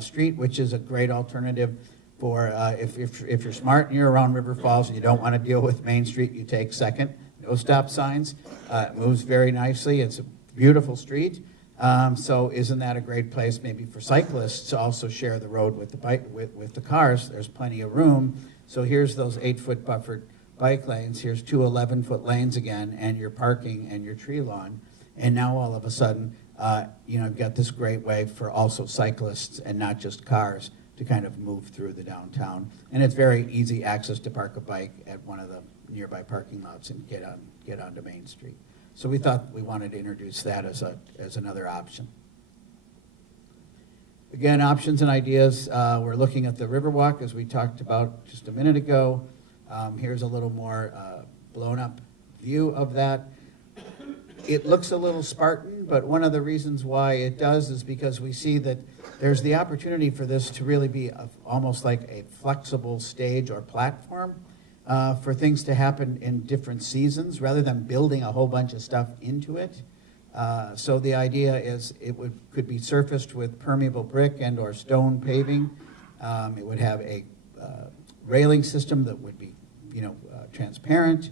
Street, which is a great alternative for if you're smart and you're around River Falls and you don't want to deal with Main Street, you take Second. No stop signs. It moves very nicely. It's a beautiful street. So isn't that a great place maybe for cyclists to also share the road with the cars? There's plenty of room. So here's those 8-foot buffered bike lanes. Here's two 11-foot lanes again, and your parking and your tree lawn. And now all of a sudden, you've got this great way for also cyclists and not just cars to kind of move through the downtown. And it's very easy access to park a bike at one of the nearby parking lots and get onto Main Street. So we thought we wanted to introduce that as another option. Again, options and ideas. We're looking at the Riverwalk, as we talked about just a minute ago. Here's a little more blown up view of that. It looks a little Spartan, but one of the reasons why it does is because we see that there's the opportunity for this to really be almost like a flexible stage or platform for things to happen in different seasons rather than building a whole bunch of stuff into it. So the idea is it could be surfaced with permeable brick and or stone paving. It would have a railing system that would be transparent.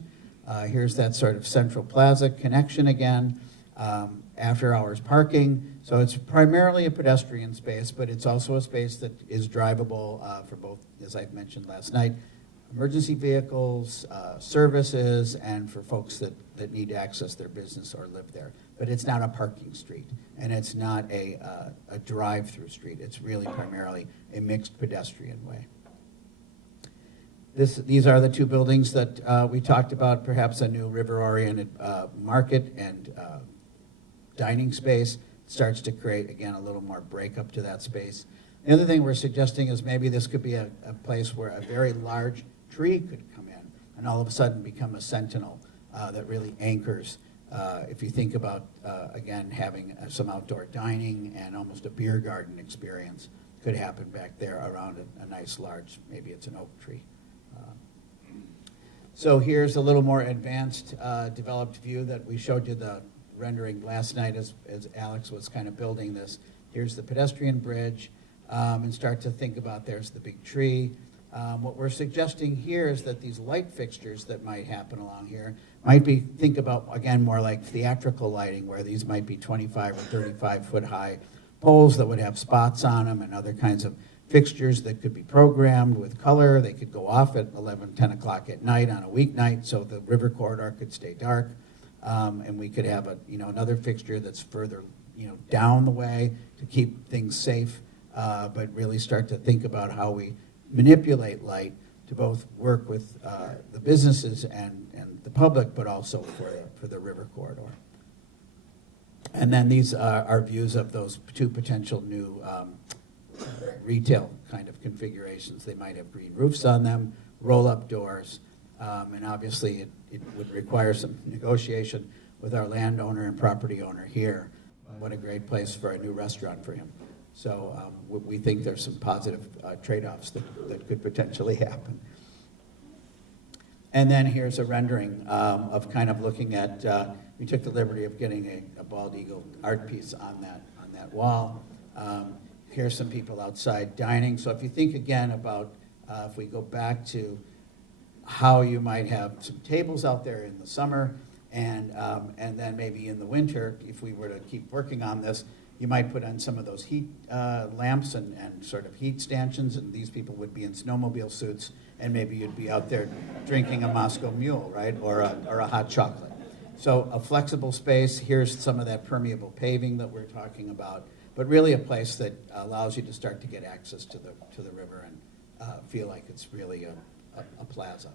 Here's that sort of central plaza connection again. after-hours parking. So it's primarily a pedestrian space, but it's also a space that is drivable for both, as I mentioned last night, emergency vehicles, services, and for folks that need to access their business or live there. But it's not a parking street, and it's not a drive-through street. It's really primarily a mixed pedestrian way. These are the two buildings that we talked about, perhaps a new river-oriented market and dining space. Starts to create, again, a little more breakup to that space. The other thing we're suggesting is maybe this could be a place where a very large tree could come in and all of a sudden become a sentinel that really anchors. If you think about, again, having some outdoor dining and almost a beer garden experience could happen back there around a nice large, maybe it's an oak tree. So here's a little more advanced developed view that we showed you the rendering last night as Alex was kind of building this. Here's the pedestrian bridge, and start to think about there's the big tree. What we're suggesting here is that these light fixtures that might happen along here might be, think about, again, more like theatrical lighting, where these might be 25 or 35 foot high poles that would have spots on them and other kinds of fixtures that could be programmed with color. They could go off at 11, 10 o'clock at night on a weeknight, so the river corridor could stay dark. And we could have another fixture that's further down the way to keep things safe, but really start to think about how we manipulate light to both work with the businesses and the public, but also for the river corridor. And then these are views of those two potential new retail kind of configurations. They might have green roofs on them, roll-up doors, and obviously it would require some negotiation with our landowner and property owner here. What a great place for a new restaurant for him. So we think there's some positive trade-offs that could potentially happen. And then here's a rendering of kind of looking at, we took the liberty of getting a bald eagle art piece on that wall. Here's some people outside dining. So if you think again about, if we go back to how you might have some tables out there in the summer, and then maybe in the winter, if we were to keep working on this, you might put on some of those heat lamps and sort of heat stanchions, and these people would be in snowmobile suits, and maybe you'd be out there drinking a Moscow Mule, right, or a hot chocolate. So a flexible space. Here's some of that permeable paving that we're talking about, but really a place that allows you to start to get access to the river and feel like it's really a plaza.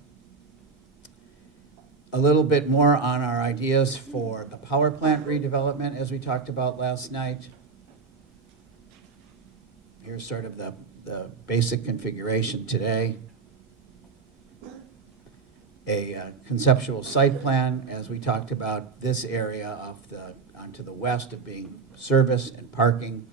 A little bit more on our ideas for the power plant redevelopment, as we talked about last night. Here's sort of the basic configuration today. A conceptual site plan, as we talked about, this area onto the west of being service and parking,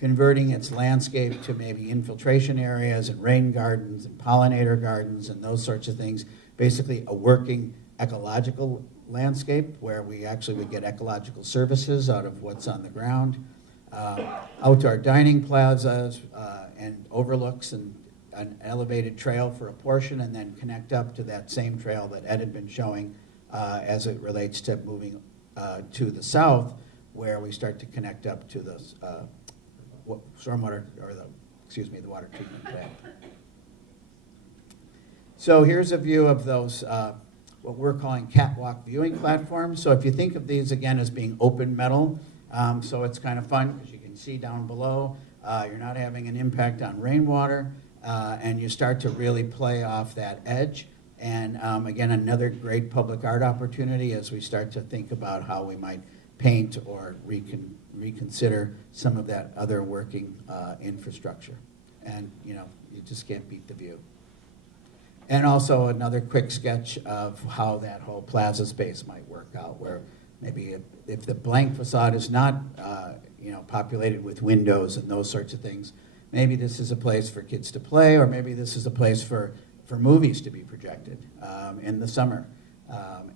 converting its landscape to maybe infiltration areas and rain gardens and pollinator gardens and those sorts of things. Basically a working ecological landscape where we actually would get ecological services out of what's on the ground. Outdoor dining plazas and overlooks and an elevated trail for a portion, and then connect up to that same trail that Ed had been showing as it relates to moving to the south, where we start to connect up to the stormwater, or the water treatment plant. So here's a view of those, what we're calling catwalk viewing platforms. So if you think of these again as being open metal, so it's kind of fun because you can see down below. You're not having an impact on rainwater, and you start to really play off that edge. And again, another great public art opportunity as we start to think about how we might paint or reconsider some of that other working infrastructure. And you just can't beat the view. And also another quick sketch of how that whole plaza space might work out, where maybe if the blank facade is not populated with windows and those sorts of things, maybe this is a place for kids to play, or maybe this is a place for movies to be projected in the summer.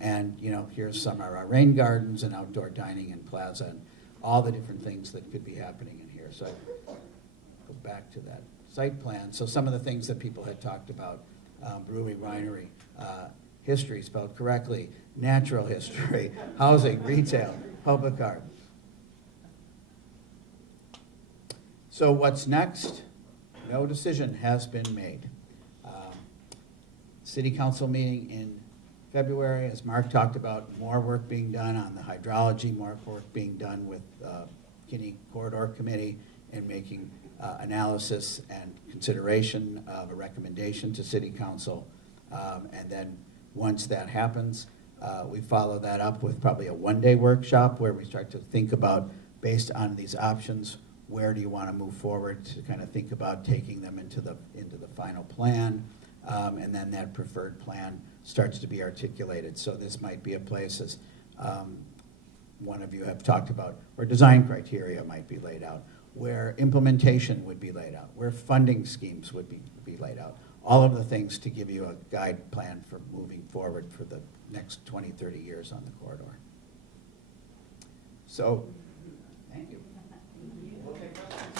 And here's some of our rain gardens and outdoor dining and plaza and all the different things that could be happening in here. So go back to that site plan. So some of the things that people had talked about, brewery, winery, history spelled correctly, natural history, housing, retail, public art. So what's next? No decision has been made. City council meeting in February, as Mark talked about, more work being done on the hydrology, more work being done with Kinni Corridor Committee and making analysis and consideration of a recommendation to City Council. And then once that happens, we follow that up with probably a one-day workshop where we start to think about, based on these options, where do you want to move forward to kind of think about taking them into the final plan. And then that preferred plan starts to be articulated. So this might be a place, as one of you have talked about, where design criteria might be laid out, where implementation would be laid out, where funding schemes would be laid out. All of the things to give you a guide plan for moving forward for the next 20, 30 years on the corridor. So, thank you. We'll take questions.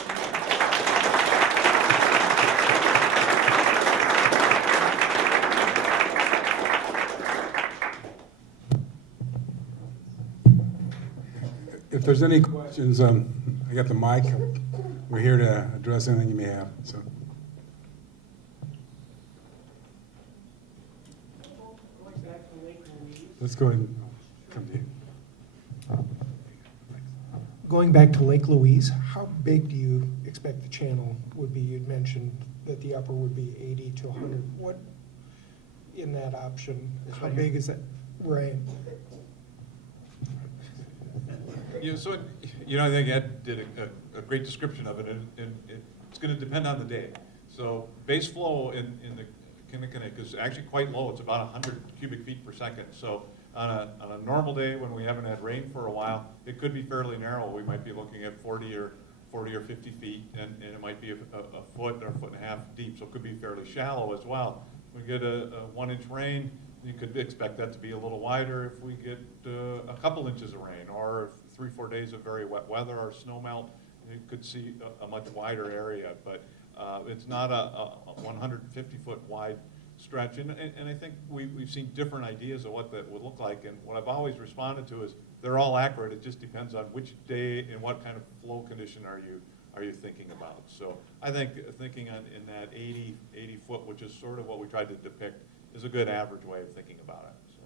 If there's any questions, I got the mic. We're here to address anything you may have. So, let's go ahead and come to you. Going back to Lake Louise, how big do you expect the channel would be? You'd mentioned that the upper would be 80 to 100. What in that option? How big is that? Right. So, I think Ed did a great description of it, and it's going to depend on the day. So base flow in the Kinni is actually quite low. It's about 100 cubic feet per second. So on a normal day when we haven't had rain for a while, it could be fairly narrow. We might be looking at 40 or 50 feet, and it might be a foot or a foot and a half deep. So it could be fairly shallow as well. If we get a 1 inch rain, you could expect that to be a little wider. If we get a couple inches of rain, or 3-4 days of very wet weather or snow melt, you could see a much wider area. But it's not a 150-foot wide stretch. And I think we've seen different ideas of what that would look like. And what I've always responded to is they're all accurate. It just depends on which day and what kind of flow condition are you thinking about. So I think thinking in that 80 foot, which is sort of what we tried to depict, is a good average way of thinking about it. So.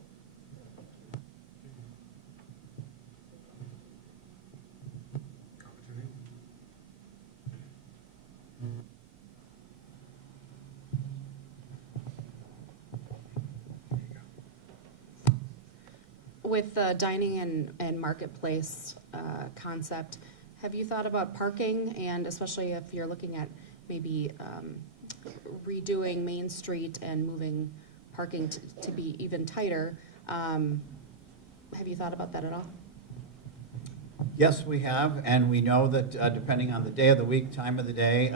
With the dining and marketplace concept, have you thought about parking, and especially if you're looking at maybe redoing Main Street and moving parking to be even tighter? Have you thought about that at all? Yes, we have, and we know that depending on the day of the week, time of the day,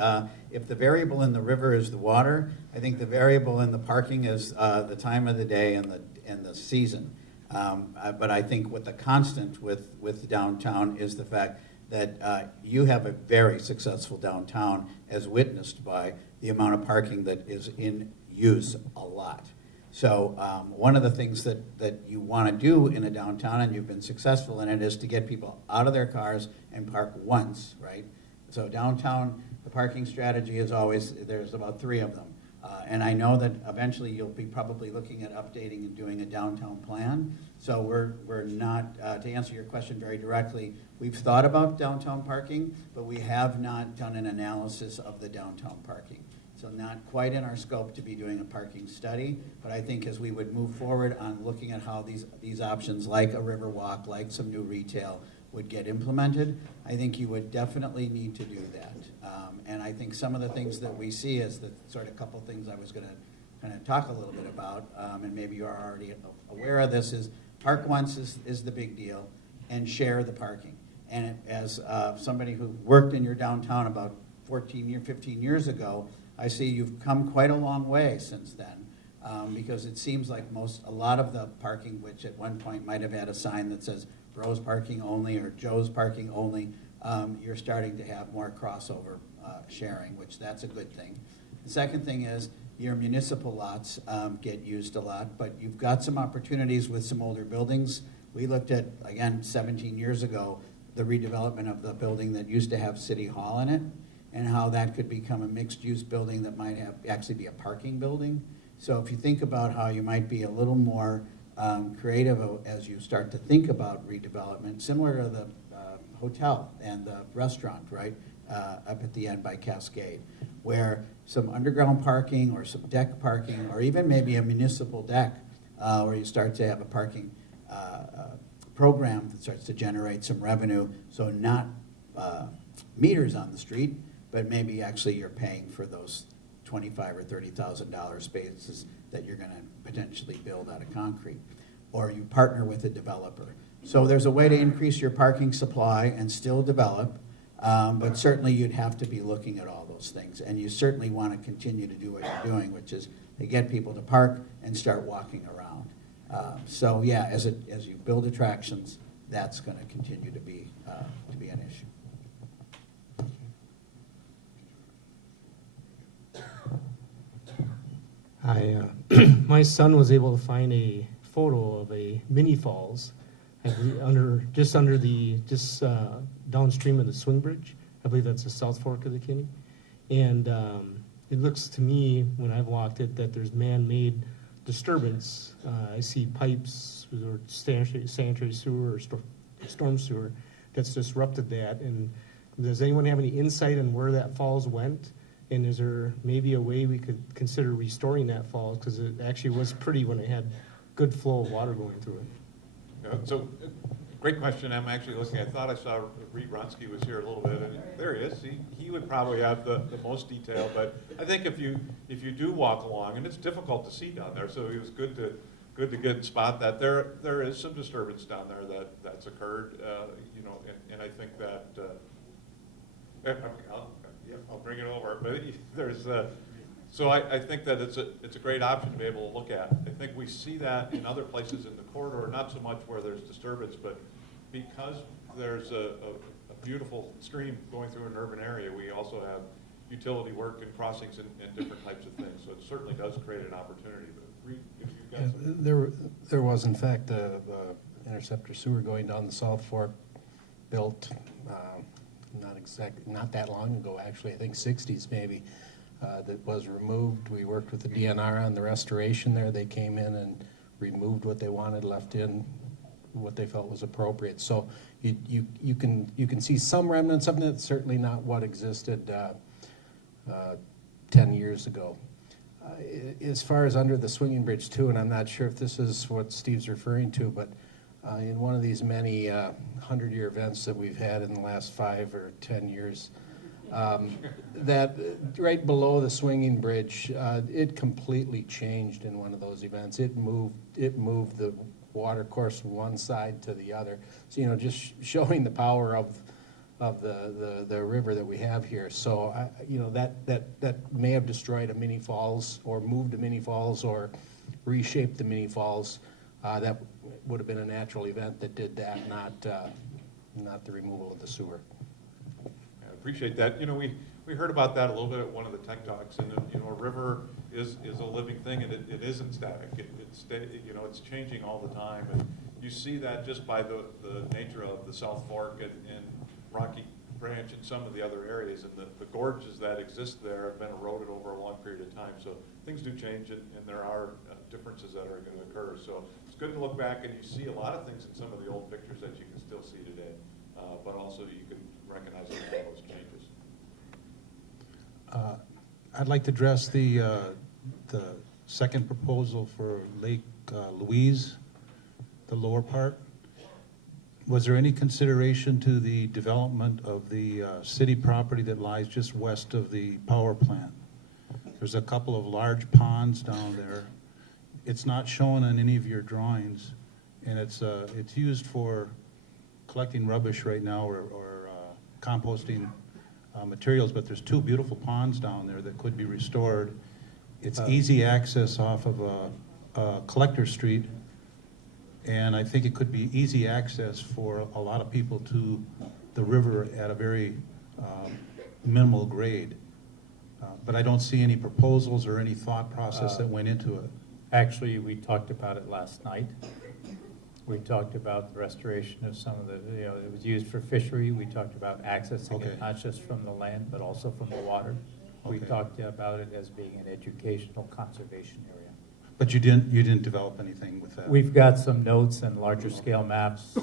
if the variable in the river is the water, I think the variable in the parking is the time of the day and the season. But I think what the constant with downtown is the fact that you have a very successful downtown, as witnessed by the amount of parking that is in use a lot. So one of the things that you want to do in a downtown, and you've been successful in it, is to get people out of their cars and park once, right? So downtown, the parking strategy is always, there's about 3 of them. And I know that eventually you'll be probably looking at updating and doing a downtown plan. So we're not, to answer your question very directly, we've thought about downtown parking, but we have not done an analysis of the downtown parking. So not quite in our scope to be doing a parking study, but I think as we would move forward on looking at how these options, like a river walk, like some new retail, would get implemented, I think you would definitely need to do that. And I think some of the things that we see is the sort of couple things I was going to kind of talk a little bit about, and maybe you are already aware of this, is park once is the big deal, and share the parking. And as somebody who worked in your downtown about 15 years ago, I see you've come quite a long way since then, because it seems like a lot of the parking, which at one point might have had a sign that says Bros parking only or Joe's parking only, you're starting to have more crossover sharing, which that's a good thing. The second thing is your municipal lots get used a lot, but you've got some opportunities with some older buildings. We looked at, again, 17 years ago, the redevelopment of the building that used to have City Hall in it, and how that could become a mixed-use building that might have, actually be a parking building. So if you think about how you might be a little more creative as you start to think about redevelopment, similar to the hotel and the restaurant, right, up at the end by Cascade, where some underground parking or some deck parking, or even maybe a municipal deck, where you start to have a parking program that starts to generate some revenue, so not meters on the street, but maybe actually you're paying for those $25,000 or $30,000 spaces that you're going to potentially build out of concrete, or you partner with a developer. So there's a way to increase your parking supply and still develop, but certainly you'd have to be looking at all those things, and you certainly want to continue to do what you're doing, which is to get people to park and start walking around. So yeah, as you build attractions, that's going to continue to be an issue. My son was able to find a photo of a mini falls, I believe just downstream of the swing bridge. I believe that's the South Fork of the Kinni. And it looks to me, when I've walked it, that there's man-made disturbance. I see pipes or sanitary sewer or storm sewer that's disrupted that. And does anyone have any insight on where that falls went? And is there maybe a way we could consider restoring that falls? Because it actually was pretty when it had good flow of water going through it. So, great question. I'm actually looking. I thought I saw Reed Ronsky was here a little bit, and there he is. He would probably have the most detail. But I think if you do walk along, and it's difficult to see down there, so it was good to get and spot that there is some disturbance down there that's occurred. And I think that I'll bring it over. But there's so I think that it's a great option to be able to look at. I think we see that in other places in the corridor, not so much where there's disturbance, but because there's a beautiful stream going through an urban area, we also have utility work and crossings and different types of things. So it certainly does create an opportunity. But if you've got there was in fact the interceptor sewer going down the South Fork, built not that long ago, actually. I think 60s maybe. That was removed. We worked with the DNR on the restoration there. They came in and removed what they wanted, left in what they felt was appropriate. So you can see some remnants of it. Certainly not what existed 10 years ago. As far as under the swinging bridge too, and I'm not sure if this is what Steve's referring to, but in one of these many 100-year events that we've had in the last 5 or 10 years, that right below the swinging bridge, it completely changed in one of those events. It moved the water course from one side to the other. So just showing the power of the river that we have here. So that may have destroyed a mini falls, or moved a mini falls, or reshaped the mini falls. That would have been a natural event that did that, not the removal of the sewer. Appreciate that. We heard about that a little bit at one of the tech talks, and a river is a living thing, and it isn't static. It's changing all the time, and you see that just by the nature of the South Fork and Rocky Branch and some of the other areas, and the gorges that exist there have been eroded over a long period of time. So things do change, and there are differences that are going to occur. So it's good to look back, and you see a lot of things in some of the old pictures that you can still see today, but also you can recognize some of those changes. I'd like to address the second proposal for Lake Louise, the lower part. Was there any consideration to the development of the city property that lies just west of the power plant? There's a couple of large ponds down there. It's not shown on any of your drawings, and it's used for collecting rubbish right now, or composting materials, but there's 2 beautiful ponds down there that could be restored. It's easy access off of a collector street, and I think it could be easy access for a lot of people to the river at a very minimal grade. But I don't see any proposals or any thought process that went into it. Actually, we talked about it last night. We talked about the restoration of some of the, it was used for fishery. We talked about accessing Okay. it, not just from the land, but also from the water. We Okay. talked about it as being an educational conservation area. But you didn't develop anything with that? We've got some notes and larger scale maps.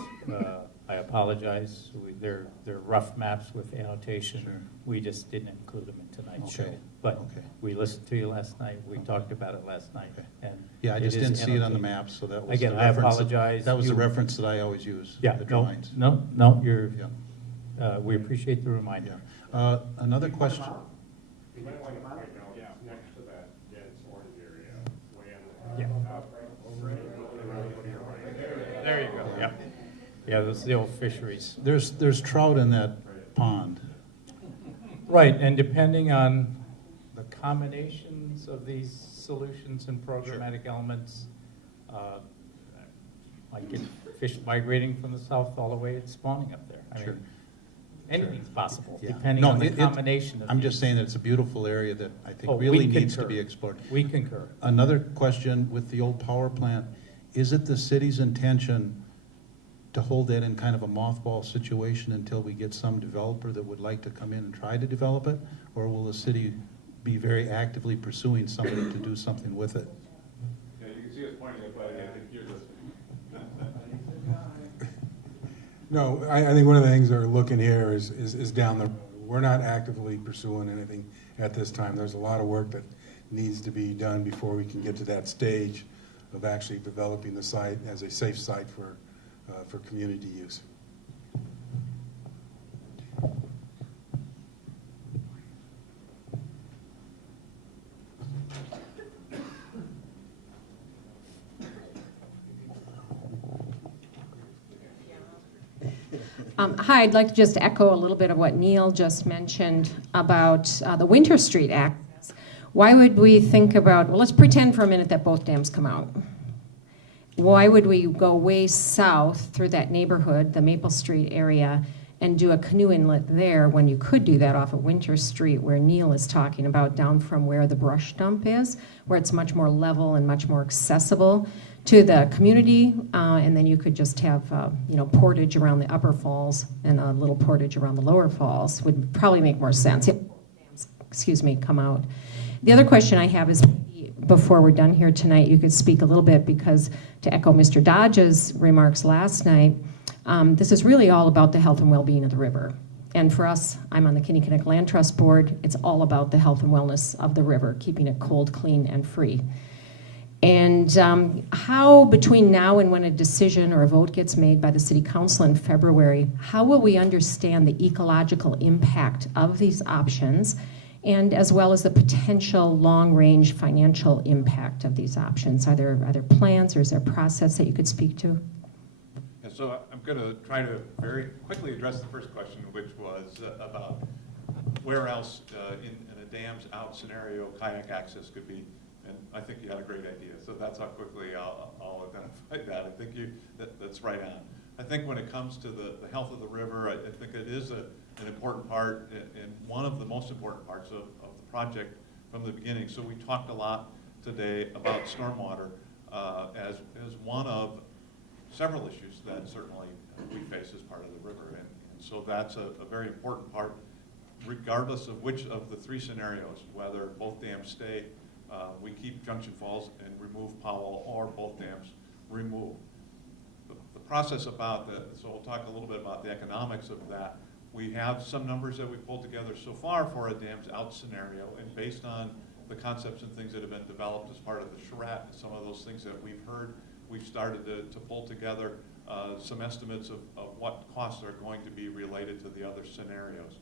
I apologize. They're rough maps with annotation. Sure. We just didn't include them in tonight's show. Okay. But Okay. we listened to you last night. We talked about it last night. And Yeah, I it just is didn't see it on the annotated. map, so that was Again, the I reference that- apologize. That was the You- reference that I always use, Yeah, the no, drawings. no, you're, Yeah, we appreciate the reminder. yeah. Another question, You might want to point out next to that dense orange area, way on the Yeah. top right. There you go, yeah. Yeah, those are the old fisheries. there's trout in that pond. Right, and depending on the combinations of these solutions and programmatic elements, like get fish migrating from the south all the way and spawning up there. I Sure. mean, anything's possible, Yeah. depending No, on the it- combination of I'm just these. saying that it's a beautiful area that I Oh, think we really needs to concur. be explored. We concur. Another question with the old power plant, is it the city's intention to hold that in kind of a mothball situation until we get some developer that would like to come in and try to develop it? Or will the city be very actively pursuing somebody to do something with it? Yeah, you can see us pointing at Buddy, I think you're listening. No, I think one of the things that we're looking here is down the road. We're not actively pursuing anything at this time. There's a lot of work that needs to be done before we can get to that stage of actually developing the site as a safe site for community use. Hi, I'd like to just echo a little bit of what Neil just mentioned about the Winter Street access. Why would we think about, well, let's pretend for a minute that both dams come out. Why would we go way south through that neighborhood, the Maple Street area, and do a canoe inlet there when you could do that off of Winter Street where Neil is talking about, down from where the brush dump is, where it's much more level and much more accessible to the community, and then you could just have portage around the upper falls and a little portage around the lower falls would probably make more sense. Come out. The other question I have is, before we're done here tonight, you could speak a little bit, because to echo Mr. Dodge's remarks last night, this is really all about the health and well-being of the river. And for us, I'm on the Kinni Land Trust Board, it's all about the health and wellness of the river, keeping it cold, clean, and free. And how, between now and when a decision or a vote gets made by the City Council in February, how will we understand the ecological impact of these options, and as well as the potential long-range financial impact of these options? Are there plans, or is there a process that you could speak to? And so I'm going to try to very quickly address the first question, which was about where else in a dams out scenario kayak access could be. And I think you had a great idea. So that's how quickly I'll identify that. I think that's right on. I think when it comes to the health of the river, I think it is an important part and one of the most important parts of the project from the beginning. So we talked a lot today about stormwater as one of several issues that certainly we face as part of the river. And so that's a very important part, regardless of which of the three scenarios, whether both dams stay, we keep Junction Falls and remove Powell, or both dams remove. The process about so we'll talk a little bit about the economics of that. We have some numbers that we pulled together so far for a dams out scenario, and based on the concepts and things that have been developed as part of the Charrette and some of those things that we've heard, we've started to pull together some estimates of what costs are going to be related to the other scenarios.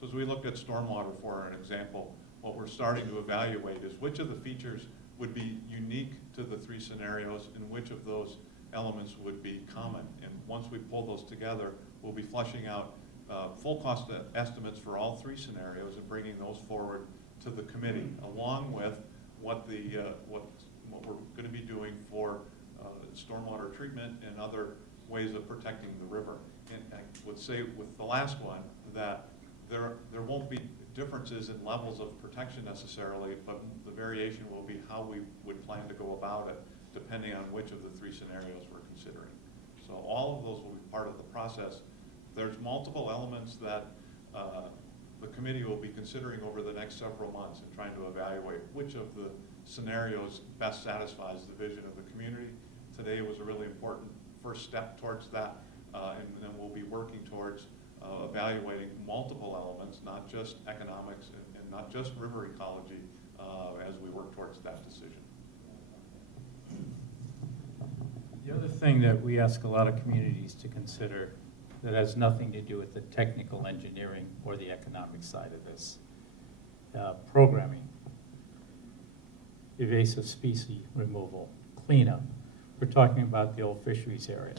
So as we looked at stormwater, for an example, what we're starting to evaluate is which of the features would be unique to the three scenarios and which of those elements would be common. And once we pull those together, we'll be fleshing out full cost estimates for all three scenarios and bringing those forward to the committee, along with what we're going to be doing for stormwater treatment and other ways of protecting the river. And I would say with the last one that there won't be differences in levels of protection necessarily, but the variation will be how we would plan to go about it, depending on which of the three scenarios we're considering. So all of those will be part of the process. There's multiple elements that the committee will be considering over the next several months and trying to evaluate which of the scenarios best satisfies the vision of the community. Today was a really important first step towards that, and then we'll be working towards evaluating multiple elements, not just economics and not just river ecology, as we work towards that decision. The other thing that we ask a lot of communities to consider that has nothing to do with the technical engineering or the economic side of this, programming, invasive species removal, cleanup. We're talking about the old fisheries area.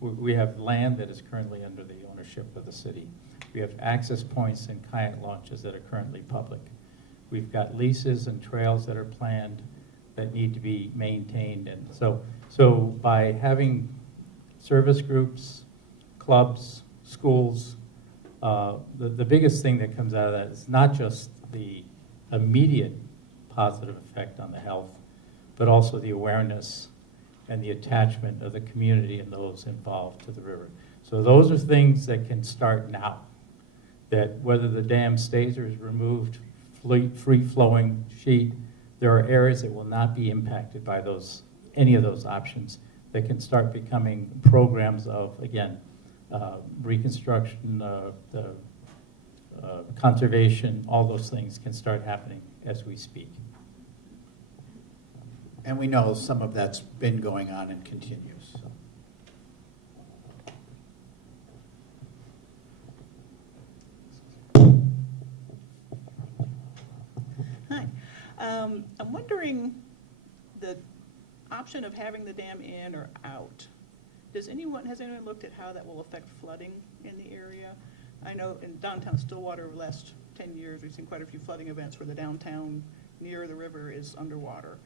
We have land that is currently under the ownership of the city. We have access points and kayak launches that are currently public. We've got leases and trails that are planned that need to be maintained. And so by having service groups, clubs, schools, the biggest thing that comes out of that is not just the immediate positive effect on the health, but also the awareness and the attachment of the community and those involved to the river. So those are things that can start now, that whether the dam stays or is removed, free-flowing sheet, there are areas that will not be impacted by any of those options that can start becoming programs of, again, reconstruction, conservation, all those things can start happening as we speak. And we know some of that's been going on and continues. So. Hi. I'm wondering the option of having the dam in or out. Has anyone looked at how that will affect flooding in the area? I know in downtown Stillwater over the last 10 years, we've seen quite a few flooding events where the downtown near the river is underwater.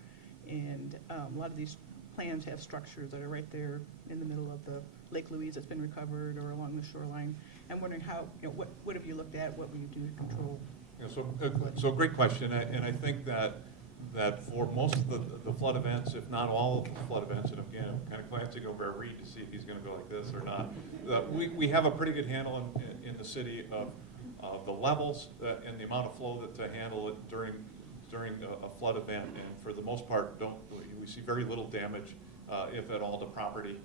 And a lot of these plans have structures that are right there in the middle of the Lake Louise that's been recovered or along the shoreline. I'm wondering how, what have you looked at? What will you do to control? Yeah, so great question, and I think that for most of the flood events, if not all of the flood events, and again, I'm kind of glancing over at Reed to see if he's going to go like this or not, we have a pretty good handle in the city of the levels and the amount of flow to handle it during a flood event, and for the most part, we see very little damage, if at all, to property.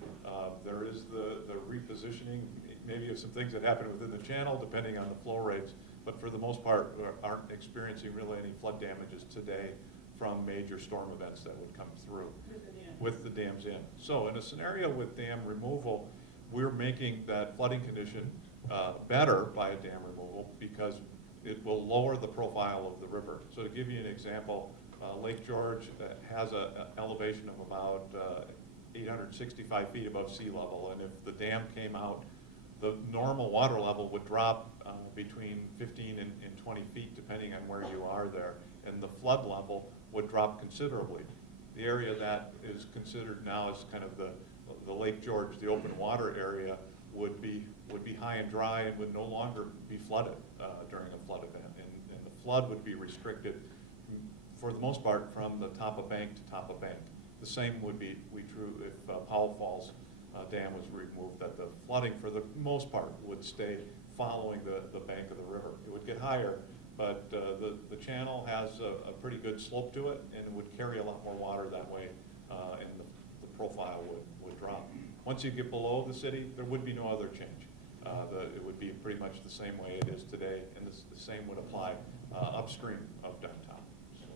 There is the repositioning, maybe of some things that happen within the channel, depending on the flow rates, but for the most part, aren't experiencing really any flood damages today from major storm events that would come through with the dams in. So in a scenario with dam removal, we're making that flooding condition better by a dam removal because it will lower the profile of the river. So to give you an example, Lake George has an elevation of about 865 feet above sea level, and if the dam came out, the normal water level would drop between 15 and 20 feet, depending on where you are there, and the flood level would drop considerably. The area that is considered now as kind of the Lake George, the open water area, would be high and dry and would no longer be flooded during a flood event, and the flood would be restricted for the most part from the top of bank to top of bank. The same would be true if Powell Falls Dam was removed, that the flooding for the most part would stay following the bank of the river. It would get higher, but the channel has a pretty good slope to it and would carry a lot more water that way, and the profile would drop. Once you get below the city, there would be no other change. It would be pretty much the same way it is today, and the same would apply upstream of downtown. So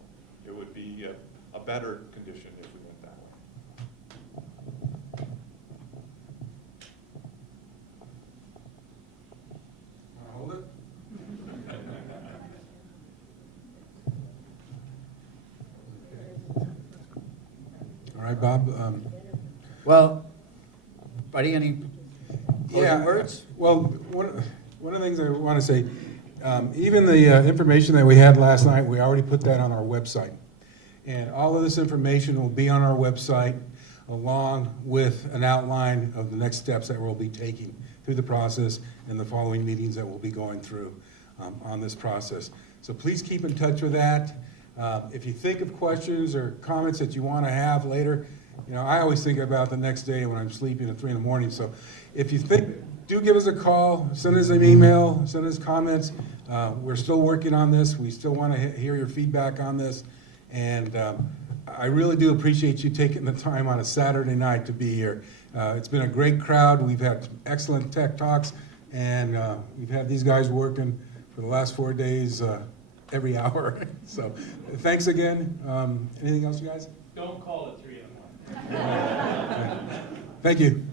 it would be a better condition if we went that way. Hold it. All right, Bob. Well, buddy, any closing words? Well, one of the things I want to say, even the information that we had last night, we already put that on our website. And all of this information will be on our website along with an outline of the next steps that we'll be taking through the process and the following meetings that we'll be going through. on this process. So please keep in touch with that. If you think of questions or comments that you want to have later, you know, I always think about the next day when I'm sleeping at 3 in the morning. So if you think, do give us a call, send us an email, send us comments. We're still working on this. We still want to hear your feedback on this. And I really do appreciate you taking the time on a Saturday night to be here. It's been a great crowd. We've had excellent tech talks, and we've had these guys working for the last 4 days every hour. So thanks again. Anything else, you guys? Don't call it 3 in the morning. Thank you.